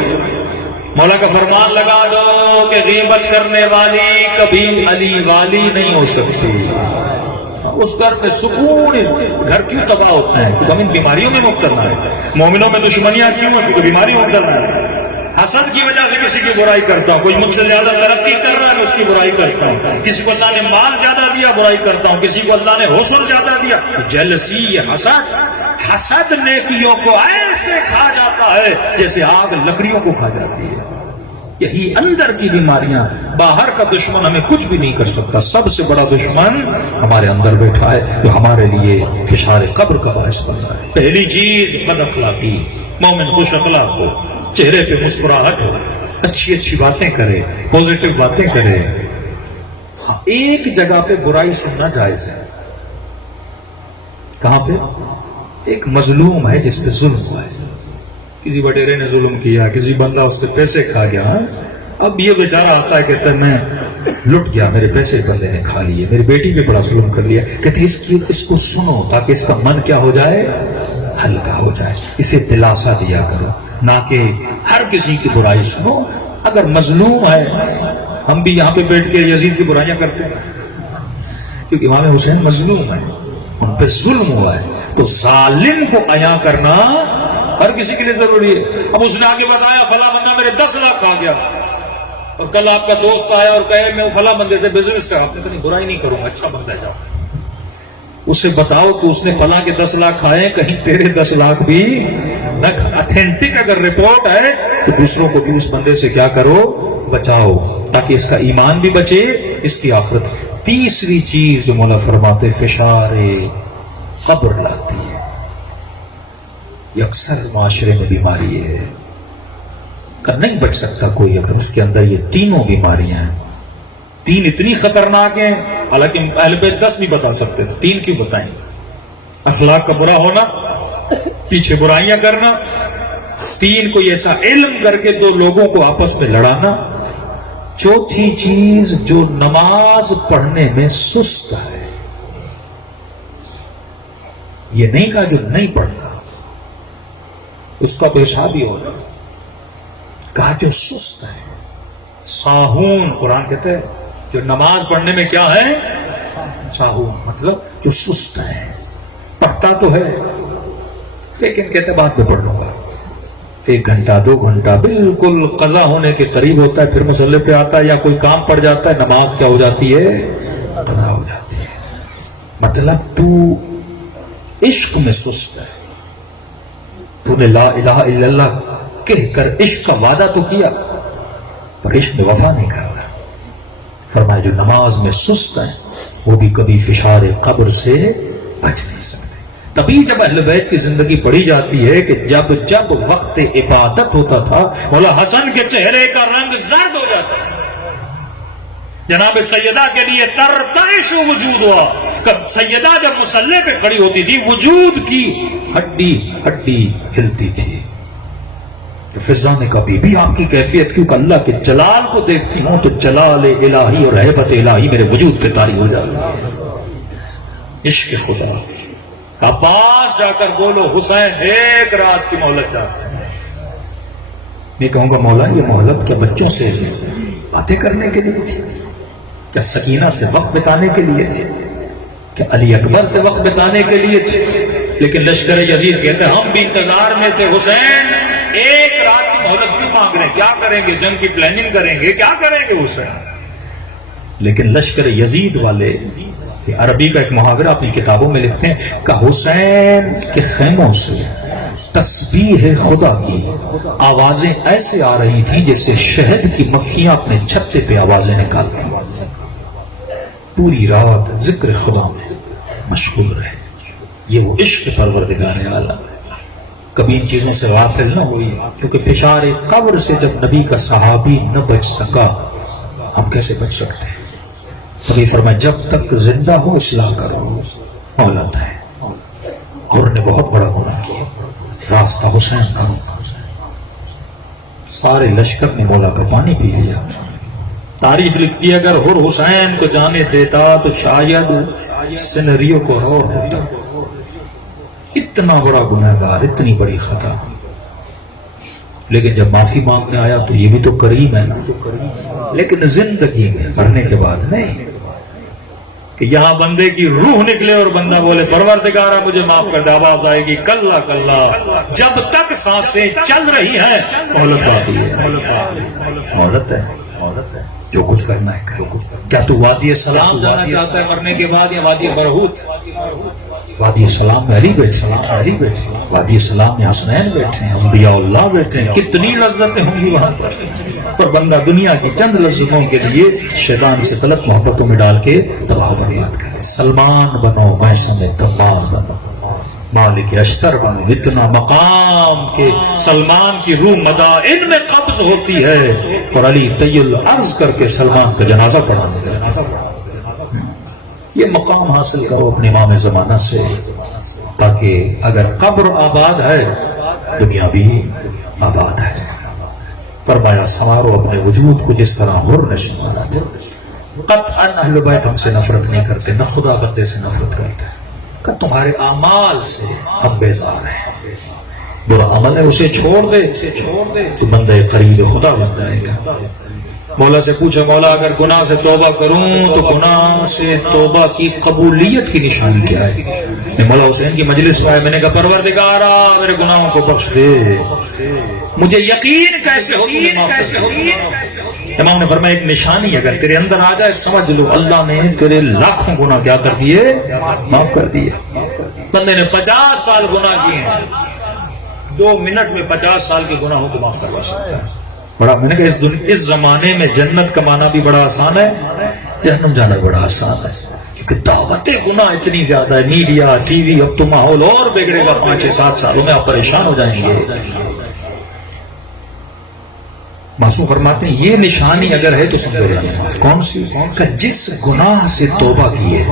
مولا کا فرمان لگا دو کہ غیبت کرنے والی کبھی علی والی نہیں ہو سکتی. اس گھر سے سکون. گھر کیوں تباہ ہوتا ہے؟ کیونکہ ہم ان بیماریوں میں مبتلا ہے. مومنوں میں دشمنیاں کیوں ہیں؟ کیونکہ بیماری مبتلا ہے. حسد کی وجہ سے کسی کی برائی کرتا ہوں. کوئی مجھ سے زیادہ ترقی کر رہا ہے میں اس کی برائی کرتا ہوں. کسی کو اللہ نے مال زیادہ دیا برائی کرتا ہوں. کسی کو اللہ نے حسن زیادہ دیا. جیلسی، حسد. حسد نیکیوں کو ایسے کھا جاتا ہے جیسے آگ لکڑیوں کو کھا جاتی ہے. یہی اندر کی بیماریاں. باہر کا دشمن ہمیں کچھ بھی نہیں کر سکتا. سب سے بڑا دشمن ہمارے اندر بیٹھا ہے جو ہمارے لیے فشار قبر کا باعث بنتا ہے. پہلی چیز بد اخلاقی. مومن خوش اخلاق ہو، چہرے پہ مسکراہٹ ہو، اچھی اچھی باتیں کرے، پوزیٹو باتیں کرے. ایک جگہ پہ برائی سننا جائز ہے. کہاں پہ؟ ایک مظلوم ہے جس پہ ظلم ہوا ہے. کسی بٹیرے نے ظلم کیا، کسی بندہ اس سے پیسے کھا گیا. اب یہ بیچارہ آتا ہے کہتا ہے میں لٹ گیا، میرے پیسے بندے نے کھا لیے، میری بیٹی پہ بڑا ظلم کر لیا. کہتے اس کو سنو تاکہ اس کا من کیا ہو جائے؟ ہلکا ہو جائے. اسے دلاسا دیا کرو، نہ کہ ہر کسی کی برائی سنو. اگر مظلوم ہے، ہم بھی یہاں پہ بیٹھ کے یزید کی برائیاں کرتے ہیں کیونکہ امام حسین مظلوم ہے، ان پہ ظلم ہوا ہے. تو ظالم کو عیاں کرنا ہر کسی کے لیے ضروری ہے. اب اس نے آگے بتایا فلاں بندہ میرے 10 لاکھ کھا گیا، اور کل آپ کا دوست آیا اور کہے میں فلاں بندے سے بزنس کر. آپ نے کہا برائی نہیں کروں گا، اچھا بندہ جاؤ. اسے بتاؤ کہ اس نے فلاں کے 10 لاکھ کھائے، کہیں تیرے 10 لاکھ بھی نہ. اتھینٹک اگر رپورٹ ہے تو دوسروں کو بھی اس بندے سے کیا کرو؟ بچاؤ، تاکہ اس کا ایمان بھی بچے، اس کی آخرت. تیسری چیز جو مولا فرماتے فشار قبر لاتی ہے. یہ اکثر معاشرے میں بیماری ہے کہ نہیں بچ سکتا کوئی اگر اس کے اندر یہ تینوں بیماریاں ہیں. 3 اتنی خطرناک ہیں، حالانکہ اہل بیت 10 بھی بتا سکتے تھے. 3 کیوں بتائیں؟ اخلاق کا برا ہونا، پیچھے برائیاں کرنا، 3 کوئی ایسا علم کر کے 2 لوگوں کو آپس میں لڑانا. چوتھی چیز جو نماز پڑھنے میں سست ہے. یہ نہیں کہا جو نہیں پڑھتا اس کا پیشاب ہی ہوگا. کہا جو سست ہے، ساہون، قرآن کہتے ہیں جو نماز پڑھنے میں کیا ہے؟ ساہون، مطلب جو سست ہے، پڑھتا تو ہے لیکن کہتے بعد میں پڑھ لوں گا، 1 گھنٹہ 2 گھنٹہ بالکل قضا ہونے کے قریب ہوتا ہے، پھر مصلی پہ آتا ہے یا کوئی کام پڑ جاتا ہے، نماز کیا ہو جاتی ہے؟ قضا ہو جاتی ہے۔ مطلب تو عشق میں سست ہے، تو نے لا الہ الا اللہ کہہ کر عشق کا وعدہ تو کیا پر عشق میں وفا نہیں کر رہا۔ فرمایا جو نماز میں سست ہے وہ بھی کبھی فشار قبر سے بچ نہیں سکتے۔ تبھی جب اہل بیت کی زندگی پڑھی جاتی ہے کہ جب جب وقت عبادت ہوتا تھا مولا حسن کے چہرے کا رنگ زرد ہو جاتا تھا، جناب سیدہ کے لیے ترتعش وجود ہوا، کب سیدہ جب مصلی پہ کھڑی ہوتی تھی وجود کی ہڈی ہڈی ہلتی تھی۔ تو فضا نے کہا بی بی آپ کی کیفیت کیوں؟ کہ اللہ کے جلال کو دیکھتی ہوں تو جلال الہی اور ہیبت الہی میرے وجود پہ طاری ہو جاتا ہے۔ عشق خدا کا پاس جا کر بولو حسین 1 رات کی مہلت چاہتے ہیں۔ میں کہوں گا مولا یہ مہلت کیا بچوں سے باتیں کرنے کے لیے تھی؟ کیا سکینہ سے وقت بتانے کے لیے تھی؟ کیا علی اکبر سے وقت بتانے کے لیے تھی؟ لیکن لشکر یزید کہتے ہیں ہم بھی انتظار میں تھے، حسین 1 رات کی مہلت کیوں مانگ رہے ہیں؟ کیا کریں گے؟ جنگ کی پلاننگ کریں گے؟ کیا کریں گے حسین؟ لیکن لشکر یزید والے عربی کا ایک محاورہ اپنی کتابوں میں لکھتے ہیں کہ حسین کے خیموں سے تسبیح خدا کی آوازیں ایسے آ رہی تھیں جیسے شہد کی مکھیاں اپنے چھتے پہ آوازیں نکالتی، پوری رات ذکر خدا میں مشغول رہے۔ یہ وہ عشق پروردگار اعلیٰ کبھی ان چیزوں سے غافل نہ ہوئی، کیونکہ فشار قبر سے جب نبی کا صحابی نہ بچ سکا ہم کیسے بچ سکتے ہیں؟ تبھی فرمایا جب تک زندہ ہو اصلاح کرو، اولاد ہے اور نے بہت بڑا گناہ کیا، راستہ حسین کا۔ سارے لشکر نے مولا کا پانی پی لیا۔ تاریخ لکھتی ہے اگر حر حسین کو جانے دیتا تو شاید سینریو کو اور ہوتا۔ اتنا بڑا گنہگار، اتنی بڑی خطا، لیکن جب معافی مانگنے آیا تو یہ بھی تو کریم ہے نا، لیکن زندگی میں مرنے کے بعد نہیں کہ یہاں بندے کی روح نکلے اور بندہ بولے پروردگارہ مجھے معاف کر دے، آواز آئے گی کلا کلا، جب تک سانسیں چل رہی ہیں مہلت باقی ہے، مہلت ہے، جو کچھ کرنا ہے جو کچھ کرنا۔ کیا تو وادی سلام جانا چاہتا ہے مرنے کے بعد یا وادی برہوت؟ وادی سلام میں علی بیٹھے ہیں، وادی سلام میں حسنین بیٹھے ہیں، انبیاء اللہ بیٹھے ہیں، کتنی لذتیں ہوں گی وہاں پر بندہ دنیا کی چند لذتوں کے لیے شیطان سے غلط محبتوں میں ڈال کے تباہ و برباد کرے۔ سلمان بنو محسن تمام بنو، مالک اشتر بنو، اتنا مقام کہ سلمان کی روح مدائن میں قبض ہوتی ہے اور علی طیل عرض کر کے سلمان کا جنازہ پڑھانے لگا۔ یہ مقام حاصل کرو اپنے امام زمانہ سے، تاکہ اگر قبر آباد ہے دنیا بھی آباد ہے۔ فرمایا سوارو اپنے وجود کو جس طرح حر نے سنوانا تھا۔ قطعاً اہل بیت ہم سے نفرت نہیں کرتے، نہ خدا بندے سے نفرت کرتے، کہ تمہارے اعمال سے ہم بیزار ہیں، برا عمل ہے اسے چھوڑ دے تو بندہ قریب خدا بن جائے گا۔ مولا سے پوچھا مولا اگر گناہ سے توبہ کروں تو گناہ سے توبہ کی قبولیت کی نشانی کیا ہے؟ میں مولا حسین کی مجلس میں آیا، میں نے کہا پروردگارا میرے گناہوں کو بخش دے، مجھے یقین کیسے ہوگی؟ امام نے فرمایا ایک نشانی اگر تیرے اندر آ جائے سمجھ لو اللہ نے تیرے لاکھوں گناہ کیا کر دیے؟ معاف کر دیے۔ بندے نے 50 سال گناہ کیے ہیں، 2 منٹ میں 50 سال کے گناہوں کو معاف کروا سکتا ہے۔ بڑا میں نے کہا اس زمانے میں جنت کمانا بھی بڑا آسان ہے، جہنم جانا بڑا آسان ہے، کیونکہ دعوت گناہ اتنی زیادہ ہے، میڈیا ٹی وی، اب تو ماحول اور بگڑے گا، 5-7 سالوں میں آپ پریشان ہو جائیں گے۔ معصوم فرماتے ہیں یہ نشانی اگر ہے تو سمجھو کون سی؟ کہ جس گناہ سے توبہ کی ہے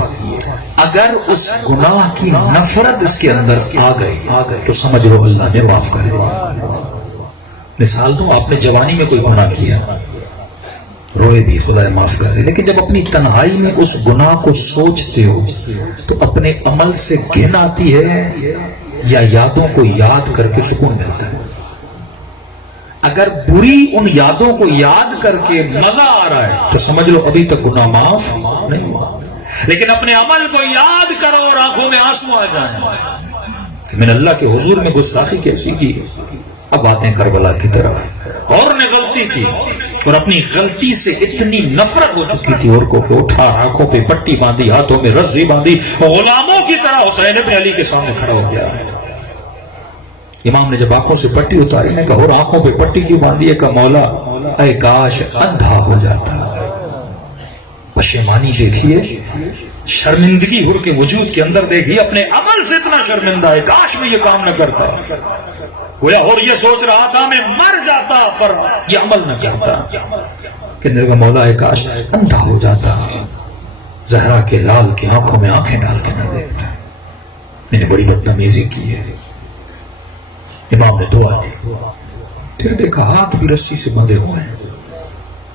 اگر اس گناہ کی نفرت اس کے اندر آ گئی تو سمجھ لو اللہ نے معاف کرے۔ مثال دو، آپ نے جوانی میں کوئی گناہ کیا، روئے بھی خدا معاف کر دے، لیکن جب اپنی تنہائی میں اس گناہ کو سوچتے ہو تو اپنے عمل سے گھن آتی ہے یا یادوں کو یاد کر کے سکون ملتا ہے؟ اگر بری ان یادوں کو یاد کر کے مزہ آ رہا ہے تو سمجھ لو ابھی تک گناہ معاف نہیں ہوا، لیکن اپنے عمل کو یاد کرو اور آنکھوں میں آنسو آ جائیں میں نے اللہ کے حضور میں گستاخی کیسی کی۔ اب آتے ہیں کربلا کی طرف۔ اور نے غلطی کی اور اپنی غلطی سے اتنی نفرت ہو چکی تھی اور کو اٹھا، آنکھوں پہ پٹی باندھی، ہاتھوں میں رسی باندھی، غلاموں کی طرح حسین ابن علی کے سامنے کھڑا ہو گیا۔ امام نے جب آنکھوں سے پٹی اتاری نے کہا اور آنکھوں پہ پٹی کیوں باندھی ہے؟ کہ مولا اے کاش اندھا ہو جاتا۔ پشیمانی دیکھیے، شرمندگی ہر کے وجود کے اندر دیکھیے، اپنے عمل سے اتنا شرمندہ ہے، کاش میں یہ کام نہ کرتا، گویا اور یہ سوچ رہا تھا میں مر جاتا پر یہ عمل نہ کرتا۔ کہنے لگا مولا اے کاش اندھا ہو جاتا، زہرا کے لال کی آنکھوں میں آنکھیں ڈال کے نہ دیکھتا، میں نے بڑی بدتمیزی کی ہے۔ امام نے دعا دی، پھر دیکھا ہاتھ بھی رسی سے بندھے ہوئے ہیں۔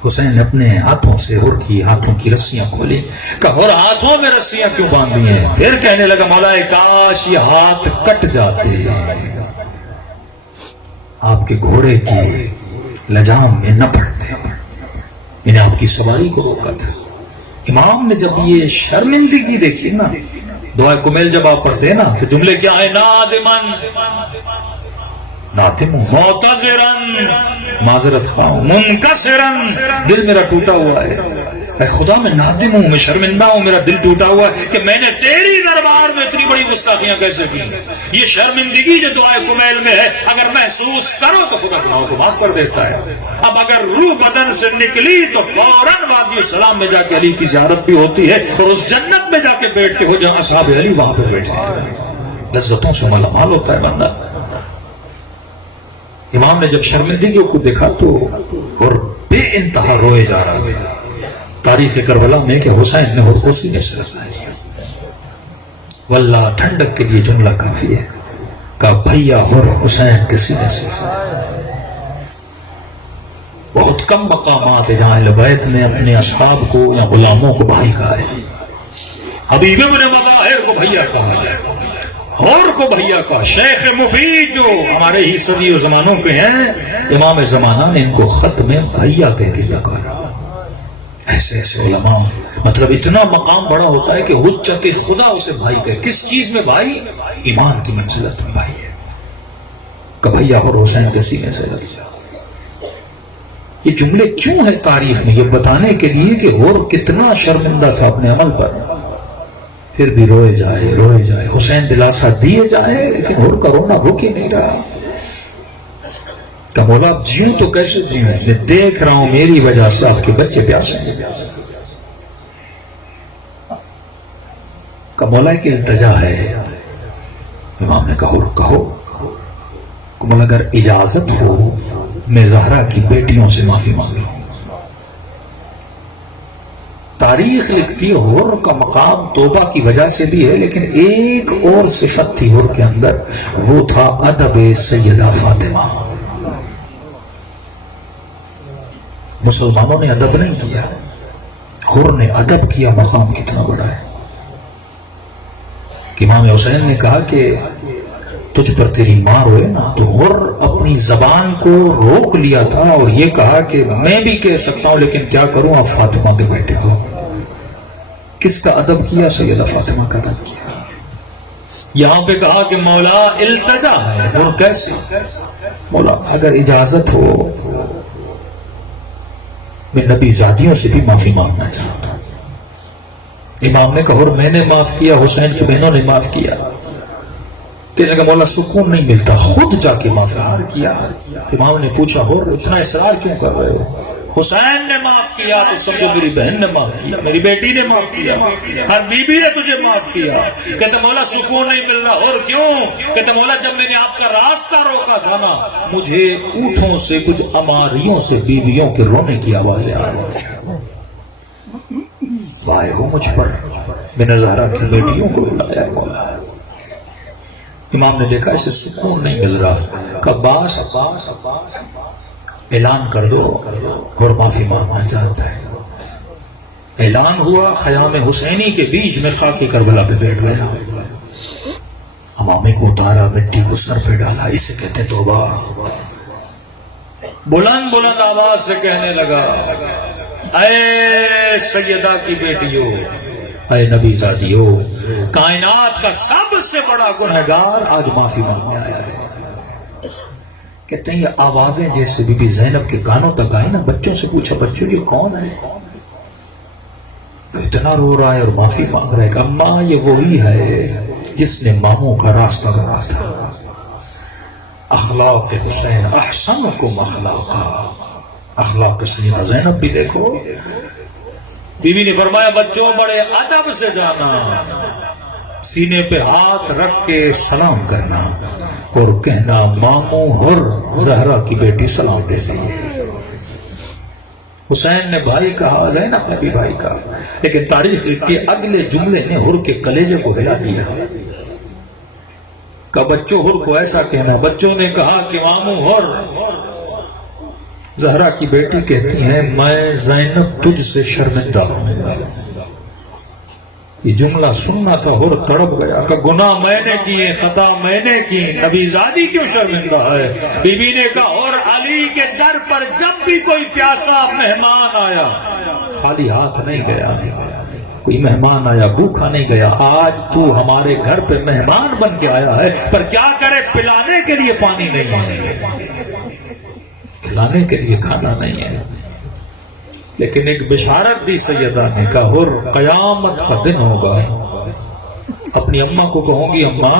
حسین نے اپنے ہاتھوں سے اور کی ہاتھوں کی رسیاں کھولی، کہا اور ہاتھوں میں رسیاں کیوں باندھی ہیں؟ پھر کہنے لگا مولا کاش یہ ہاتھ کٹ جاتے، آپ کے گھوڑے کی لجام میں نہ پڑتے، میں نے آپ کی سواری کو روکا تھا۔ امام نے جب یہ شرمندگی دیکھی نا، دعائے کمیل جب آپ پڑھتے ہیں نا تو جملے کیا ہے؟ نادمن نادم، معتذرن معذرت خواہ، منکسرن دل میرا ٹوٹا ہوا ہے، اے خدا میں نادم ہوں، میں شرمندہ ہوں، میرا دل ٹوٹا ہوا ہے کہ میں نے تیری دربار میں اتنی بڑی گستاخیاں کیسے کی۔ یہ شرمندگی جو دعائے کمیل میں ہے اگر محسوس کرو تو خدا گناہوں کو معاف کر دیتا ہے۔ اب اگر روح بدن سے نکلی تو فوراً وادی السلام میں جا کے علی کی زیارت بھی ہوتی ہے اور اس جنت میں جا کے بیٹھ کے ہو جہاں اصحاب علی وہاں پہ بیٹھے ہیں، لذتوں سے مالامال ہوتا ہے بندہ۔ امام نے جب شرمندگی کو دیکھا تو اور بے انتہا روئے جا رہا تھا۔ تاریخ کربلا میں کہ حسین نے اور سینے سے رسایا، واللہ ٹھنڈک کے لیے جملہ کافی ہے، کہ بھیا اور حسین کے سینے سے۔ بہت کم مقامات ہیں جہاں اہل بیت نے اپنے اصحاب کو یا غلاموں کو بھائی کہا ہے۔ حبیب ابن مظاہر کو بھیا کہا ہے، اور کو بھیا کا شیخ مفید جو ہمارے ہی صدی و زمانوں کے ہیں، امام زمانہ نے ان کو خط میں بھیا کہہ کے پکارا۔ ایسے ایسے علماء، مطلب اتنا مقام بڑا ہوتا ہے کہ حجت خدا اسے بھائی کہے۔ کس چیز میں بھائی؟ ایمان کی منزلت میں بھائی ہے، کہ بھیا اور حسین کے سینے سے لگ جا۔ یہ جملے کیوں ہے تاریخ میں؟ یہ بتانے کے لیے کہ اور کتنا شرمندہ تھا اپنے عمل پر، پھر بھی روئے جائے، حسین دلاسا دیے جائے، لیکن اور کا رونا رک ہی نہیں رہا۔ کہ مولا آپ جیوں تو کیسے جیوں؟ میں دیکھ رہا ہوں میری وجہ سے آپ کے بچے پیاسے ہیں۔ کہ مولا کی التجا ہے۔ امام نے کہو کہ مولا اگر اجازت ہو میں زہرا کی بیٹیوں سے معافی مانگ لوں۔ تاریخ لکھتی حر کا مقام توبہ کی وجہ سے بھی ہے، لیکن ایک اور صفت تھی حر کے اندر، وہ تھا ادب سیدہ فاطمہ۔ مسلمانوں نے ادب نہیں کیا، حر نے ادب کیا۔ مقام کتنا بڑا ہے کہ امام حسین نے کہا کہ تجھ پر تیری ماں روئے نا، تو حر اپنی زبان کو روک لیا تھا اور یہ کہا کہ میں بھی کہہ سکتا ہوں لیکن کیا کروں، آپ فاطمہ کے بیٹے ہو۔ کس کا ادب کیا؟ سیدہ فاطمہ کا ادب کیا۔ یہاں پہ کہا کہ مولا التجا ہے، اور کیسے؟ مولا اگر اجازت ہو میں نبی زادیوں سے بھی معافی مانگنا چاہتا ہوں۔ امام نے کہا اور میں نے معاف کیا، حسین کی بہنوں نے معاف کیا۔ کہنے لگا مولا سکون نہیں ملتا، خود جا کے معاف کیا۔ امام نے پوچھا اور اتنا اصرار کیوں کر رہے ہو؟ حسین نے معاف کیا تو سمجھو میری بہن نے معاف کیا، میری بیٹی نے معاف کیا، ہر بیوی نے تجھے معاف کیا۔ کہتا مولا سکون نہیں مل رہا، اور کیوں؟ کہتا مولا جب میں نے آپ کا راستہ روکا تھا نا، مجھے اونٹوں سے کچھ اماریوں سے بیویوں کے رونے کی آوازیں آ رہی، وائے ہو مجھ پر، میں نے زہرا کی بیٹیوں کو رلایا مولا۔ امام نے دیکھا اسے سکون نہیں مل رہا، کہ باس اعلان کر دو اور معافی مانگنا چاہتا ہے۔ اعلان ہوا، خیام حسینی کے بیچ میں خاک کربلا پہ بیٹھ گیا، امامے کو اتارا، مٹی کو سر پہ ڈالا، اسے کہتے توبہ۔ بلند بلند آواز سے کہنے لگا اے سیدہ کی بیٹیوں، اے نبی زادیوں، کائنات کا سب سے بڑا گنہگار آج معافی مانگنے آیا ہے۔ کہتے ہیں یہ آوازیں جیسے بی بی زینب کے کانوں تک آئی نا، بچوں سے پوچھا بچوں یہ کون ہے؟ اتنا رو رہا ہے اور معافی مانگ رہا ہے کہ اماں یہ وہی ہے جس نے ماموں کا راستہ بنا تھا۔ اخلاق حسین احسنکم اخلاقا، اخلاق سیدہ زینب بھی دیکھو۔ بی بی نے فرمایا بچوں بڑے ادب سے جانا، سینے پہ ہاتھ رکھ کے سلام کرنا اور کہنا ماموں حر زہرا کی بیٹی سلام دیتی ہے۔ حسین نے بھائی کہا، زینب نے بھی بھائی کہا، لیکن تاریخ لکھتی ہے اگلے جملے نے حر کے کلیجے کو ہلا دیا کہ بچوں حر کو ایسا کہنا۔ بچوں نے کہا کہ ماموں حر زہرا کی بیٹی کہتی ہیں میں زینب تجھ سے شرمندہ ہوں۔ یہ جملہ سننا تھا، حر تڑپ گیا کہ گناہ میں نے کیے، خطا میں نے کی، نبی زادی کیوں شرمندہ ہے؟ بی بی نے کہا اور علی کے در پر جب بھی کوئی پیاسا مہمان آیا خالی ہاتھ نہیں گیا، کوئی مہمان آیا بھوکا نہیں گیا۔ آج تو ہمارے گھر پہ مہمان بن کے آیا ہے، پر کیا کرے پلانے کے لیے پانی نہیں ہے، کھلانے کے لیے کھانا نہیں ہے۔ لیکن ایک بشارت دی سیدہ نے کہا حر قیامت کا دن ہوگا، اپنی اماں کو کہوں گی اماں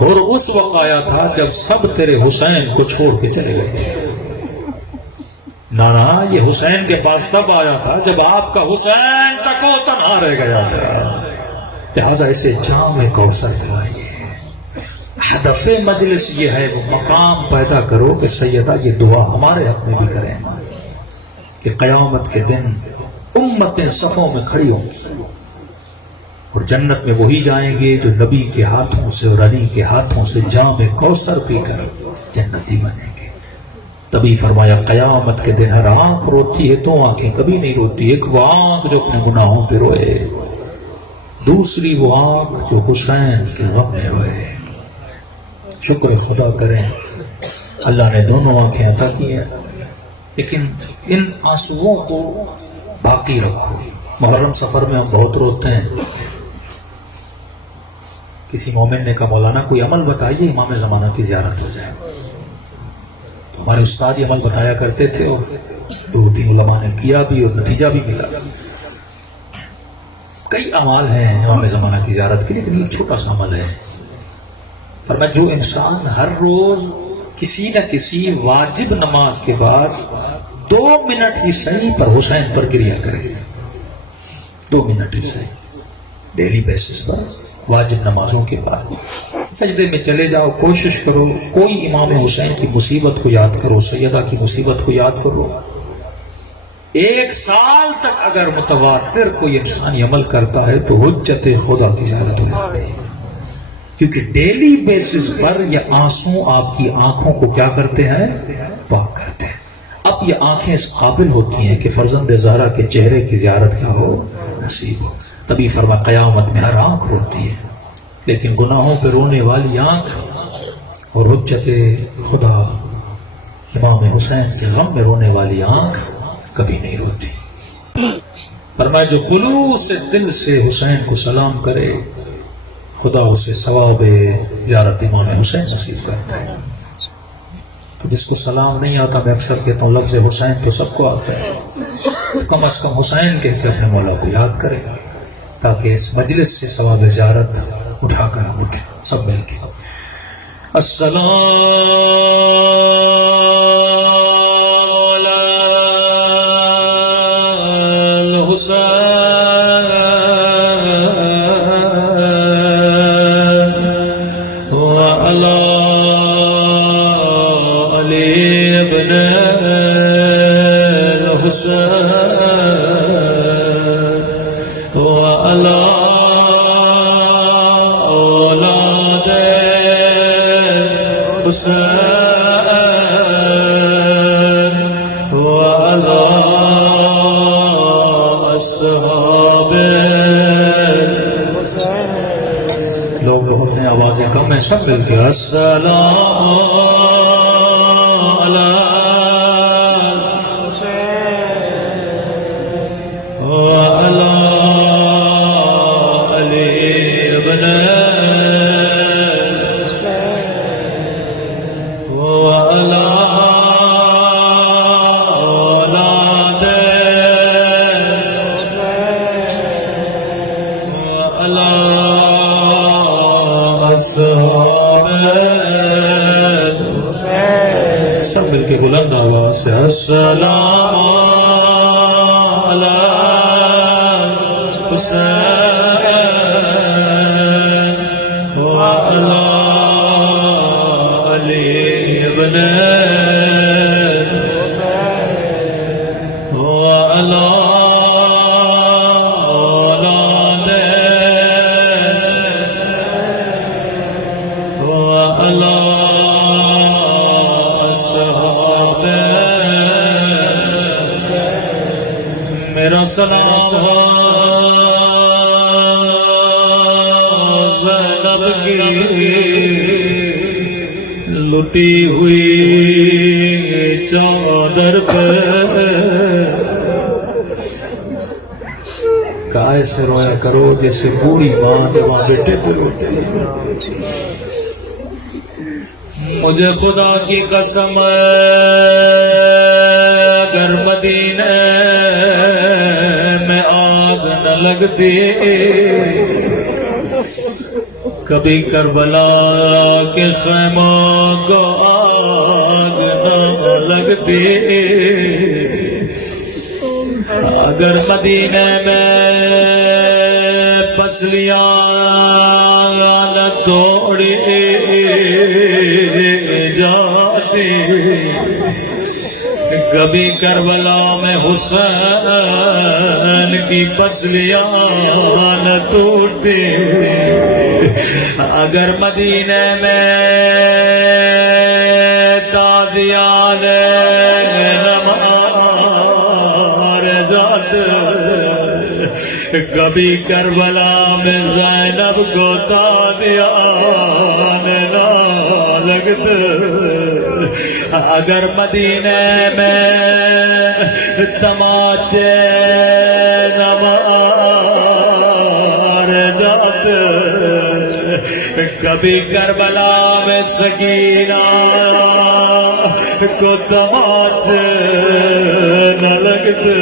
حر اس وقت آیا تھا جب سب تیرے حسین کو چھوڑ کے چلے گئے تھے، نانا یہ حسین کے پاس تب آیا تھا جب آپ کا حسین تک وہ تنہا رہ گیا تھا، لہذا اسے جام کوثر پلائیے۔ ہدف مجلس یہ ہے وہ مقام پیدا کرو کہ سیدہ یہ دعا ہمارے حق میں بھی کریں کہ قیامت کے دن امتیں صفوں میں کھڑی ہوں گی اور جنت میں وہی جائیں گے جو نبی کے ہاتھوں سے اور علی کے ہاتھوں سے جام کوثر پی کر جنتی بنیں گے۔ تبھی فرمایا قیامت کے دن ہر آنکھ روتی ہے، دو آنکھیں کبھی نہیں روتی، ایک وہ آنکھ جو اپنے گناہوں پہ روئے، دوسری وہ آنکھ جو حسین کے غم میں روئے۔ شکر خدا کریں اللہ نے دونوں آنکھیں عطا کی ہیں، لیکن ان آنسوؤں کو باقی رکھو۔ محرم سفر میں ہم بہت روتے ہیں۔ کسی مومن نے کہا مولانا کوئی عمل بتائیے امام زمانہ کی زیارت ہو جائے۔ تو ہمارے استاد یہ عمل بتایا کرتے تھے اور 2-3 علماء نے کیا بھی اور نتیجہ بھی ملا۔ کئی اعمال ہیں امام زمانہ کی زیارت کے، لیکن ایک چھوٹا سا عمل ہے۔ فرمایا جو انسان ہر روز کسی نہ کسی واجب نماز کے بعد 2 منٹ ہی صحیح پر حسین پر گریہ کرے، 2 منٹ ہی صحیح ڈیلی بیسس پر واجب نمازوں کے بعد سجدے میں چلے جاؤ، کوشش کرو کوئی امام حسین کی مصیبت کو یاد کرو، سیدہ کی مصیبت کو یاد کرو۔ 1 سال تک اگر متواتر کوئی انسانی عمل کرتا ہے تو حجت خدا کی زیارت ہو جاتی ہے، کیونکہ ڈیلی بیسس پر یہ آنسو آپ کی آنکھوں کو کیا کرتے ہیں؟ پاک کرتے ہیں۔ اب یہ آنکھیں اس قابل ہوتی ہیں کہ فرزند زہرا کے چہرے کی زیارت کیا ہو؟ نصیب ہو۔ تبھی فرما قیامت میں ہر آنکھ روتی ہے، لیکن گناہوں پہ رونے والی آنکھ اور حجت خدا امام حسین کے غم میں رونے والی آنکھ کبھی نہیں روتی۔ فرمایا جو خلوص دل سے حسین کو سلام کرے خدا اسے ثواب زیارت امام حسین نصیب کرتا ہے۔ تو جس کو سلام نہیں آتا، میں اکثر کہتا ہوں لفظ حسین تو سب کو آتا ہے، تو کم از کم حسین کے اپنے مولا کو یاد کرے تاکہ اس مجلس سے ثواب زیارت اٹھا کر ہم اٹھے سب مل کے۔ السلام علی الحسین لوگ بہت ہیں، آوازیں کم ہیں، سب مل کے السلام علی اصحاب سب مل کے بلند آواز سے السلام علی حسین وعلی علی ابن وعلی میرا سلام زینب کی لٹی ہوئی چادر پہ کائے سے رویا کرو جیسے بوڑھی ماں جب بیٹے پہ روتے مجھے خدا کی قسم اگر مدینے میں آگ نہ لگتی کبھی کربلا کے خیموں کو آگ نہ لگتی اگر مدینے میں پسلیاں نہ توڑی جاتی کبھی کربلا میں حسین کی پسلیاں نہ ٹوٹتی اگر مدینے میں تازیان نہ مار جاتے کبھی کربلا میں زینب کو تازیان نہ لگتے اگر مدینے میں تماچے نہ مار جاتے کبھی کربلا میں سکینہ کو تماچے نہ لگتے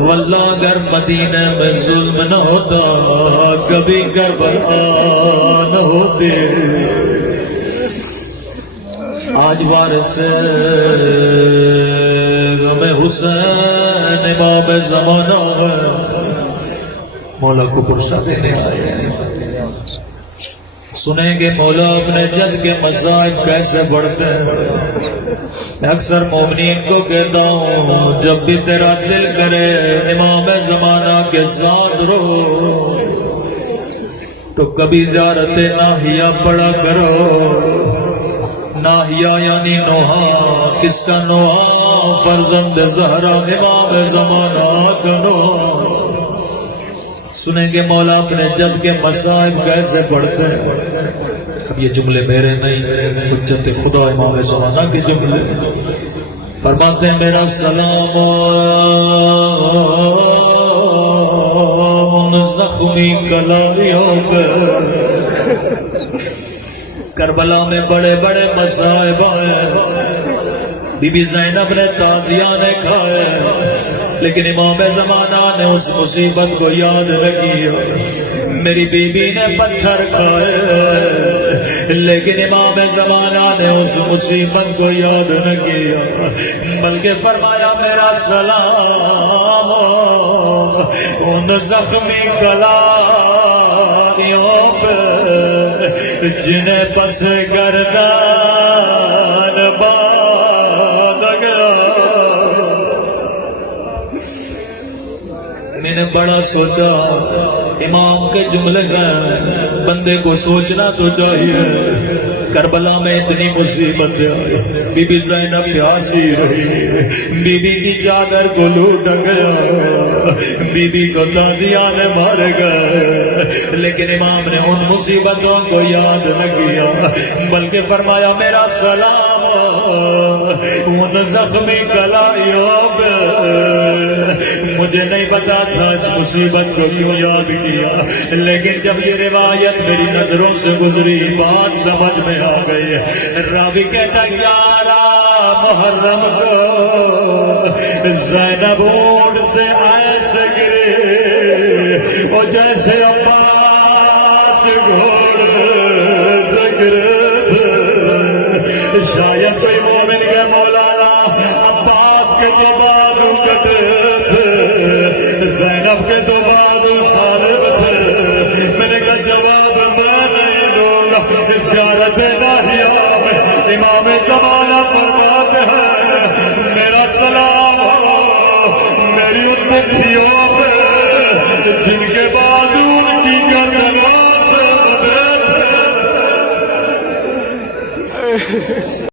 واللہ اگر مدینہ میں ظلم نہ ہوتا کبھی کربلا نہ ہوتے آج وارث غم حسین امام زمانہ مولا کو پرسہ دینے آئے سنیں گے مولا اپنے جد کے مصائب کیسے بڑھتے ہیں میں اکثر مومنین کو کہتا ہوں جب بھی تیرا دل کرے امام زمانہ کے ساتھ رہو تو کبھی زیارت ناہیہ پڑھا کرو ناہیہ یعنی نوحہ کس کا نوحہ فرزند زہرا امام زمانہ کا نوحہ سنیں گے مولا اپنے جد کے مصائب کیسے بڑھتے ہیں اب یہ جملے میرے نہیں حجت خدا امام زمانہ کے جملے فرماتے ہیں میرا سلام ان زخمی کلاریوں پر کربلا میں بڑے بڑے مصائب آئے بی بی زینب نے تازیانے کھائے لیکن امام زمانہ نے اس مصیبت کو یاد نہ کیا میری بی بی نے پتھر کھائے لیکن امام زمانہ نے اس مصیبت کو یاد نہ کیا بلکہ فرمایا میرا سلام ان زخمی کلاریوں پہ جنہیں پس گردان باندھ گیا میں نے بڑا سوچا امام کے جملے گئے بندے کو سوچنا تو چاہیے کربلا میں اتنی مصیبت بی بی زینب پیاسی رہی بی بی کی چادر کو لوٹ گیا بی بی کو تازیاں نے مار گئے لیکن امام نے ان مصیبتوں کو یاد نہ کیا بلکہ فرمایا میرا سلام ان زخمی کلاریوں پہ مجھے نہیں پتا تھا اس مصیبت کو کیوں یاد کیا لیکن جب یہ روایت میری نظروں سے گزری بات سمجھ میں آ گئی راوی کہتا 11 محرم کو زینب اونٹ سے ایسے گرے جیسے عباس گھوڑ زگرد شاید کوئی مومن کے مولانا عباس کے تو بازو کٹے تھے زینب کے تو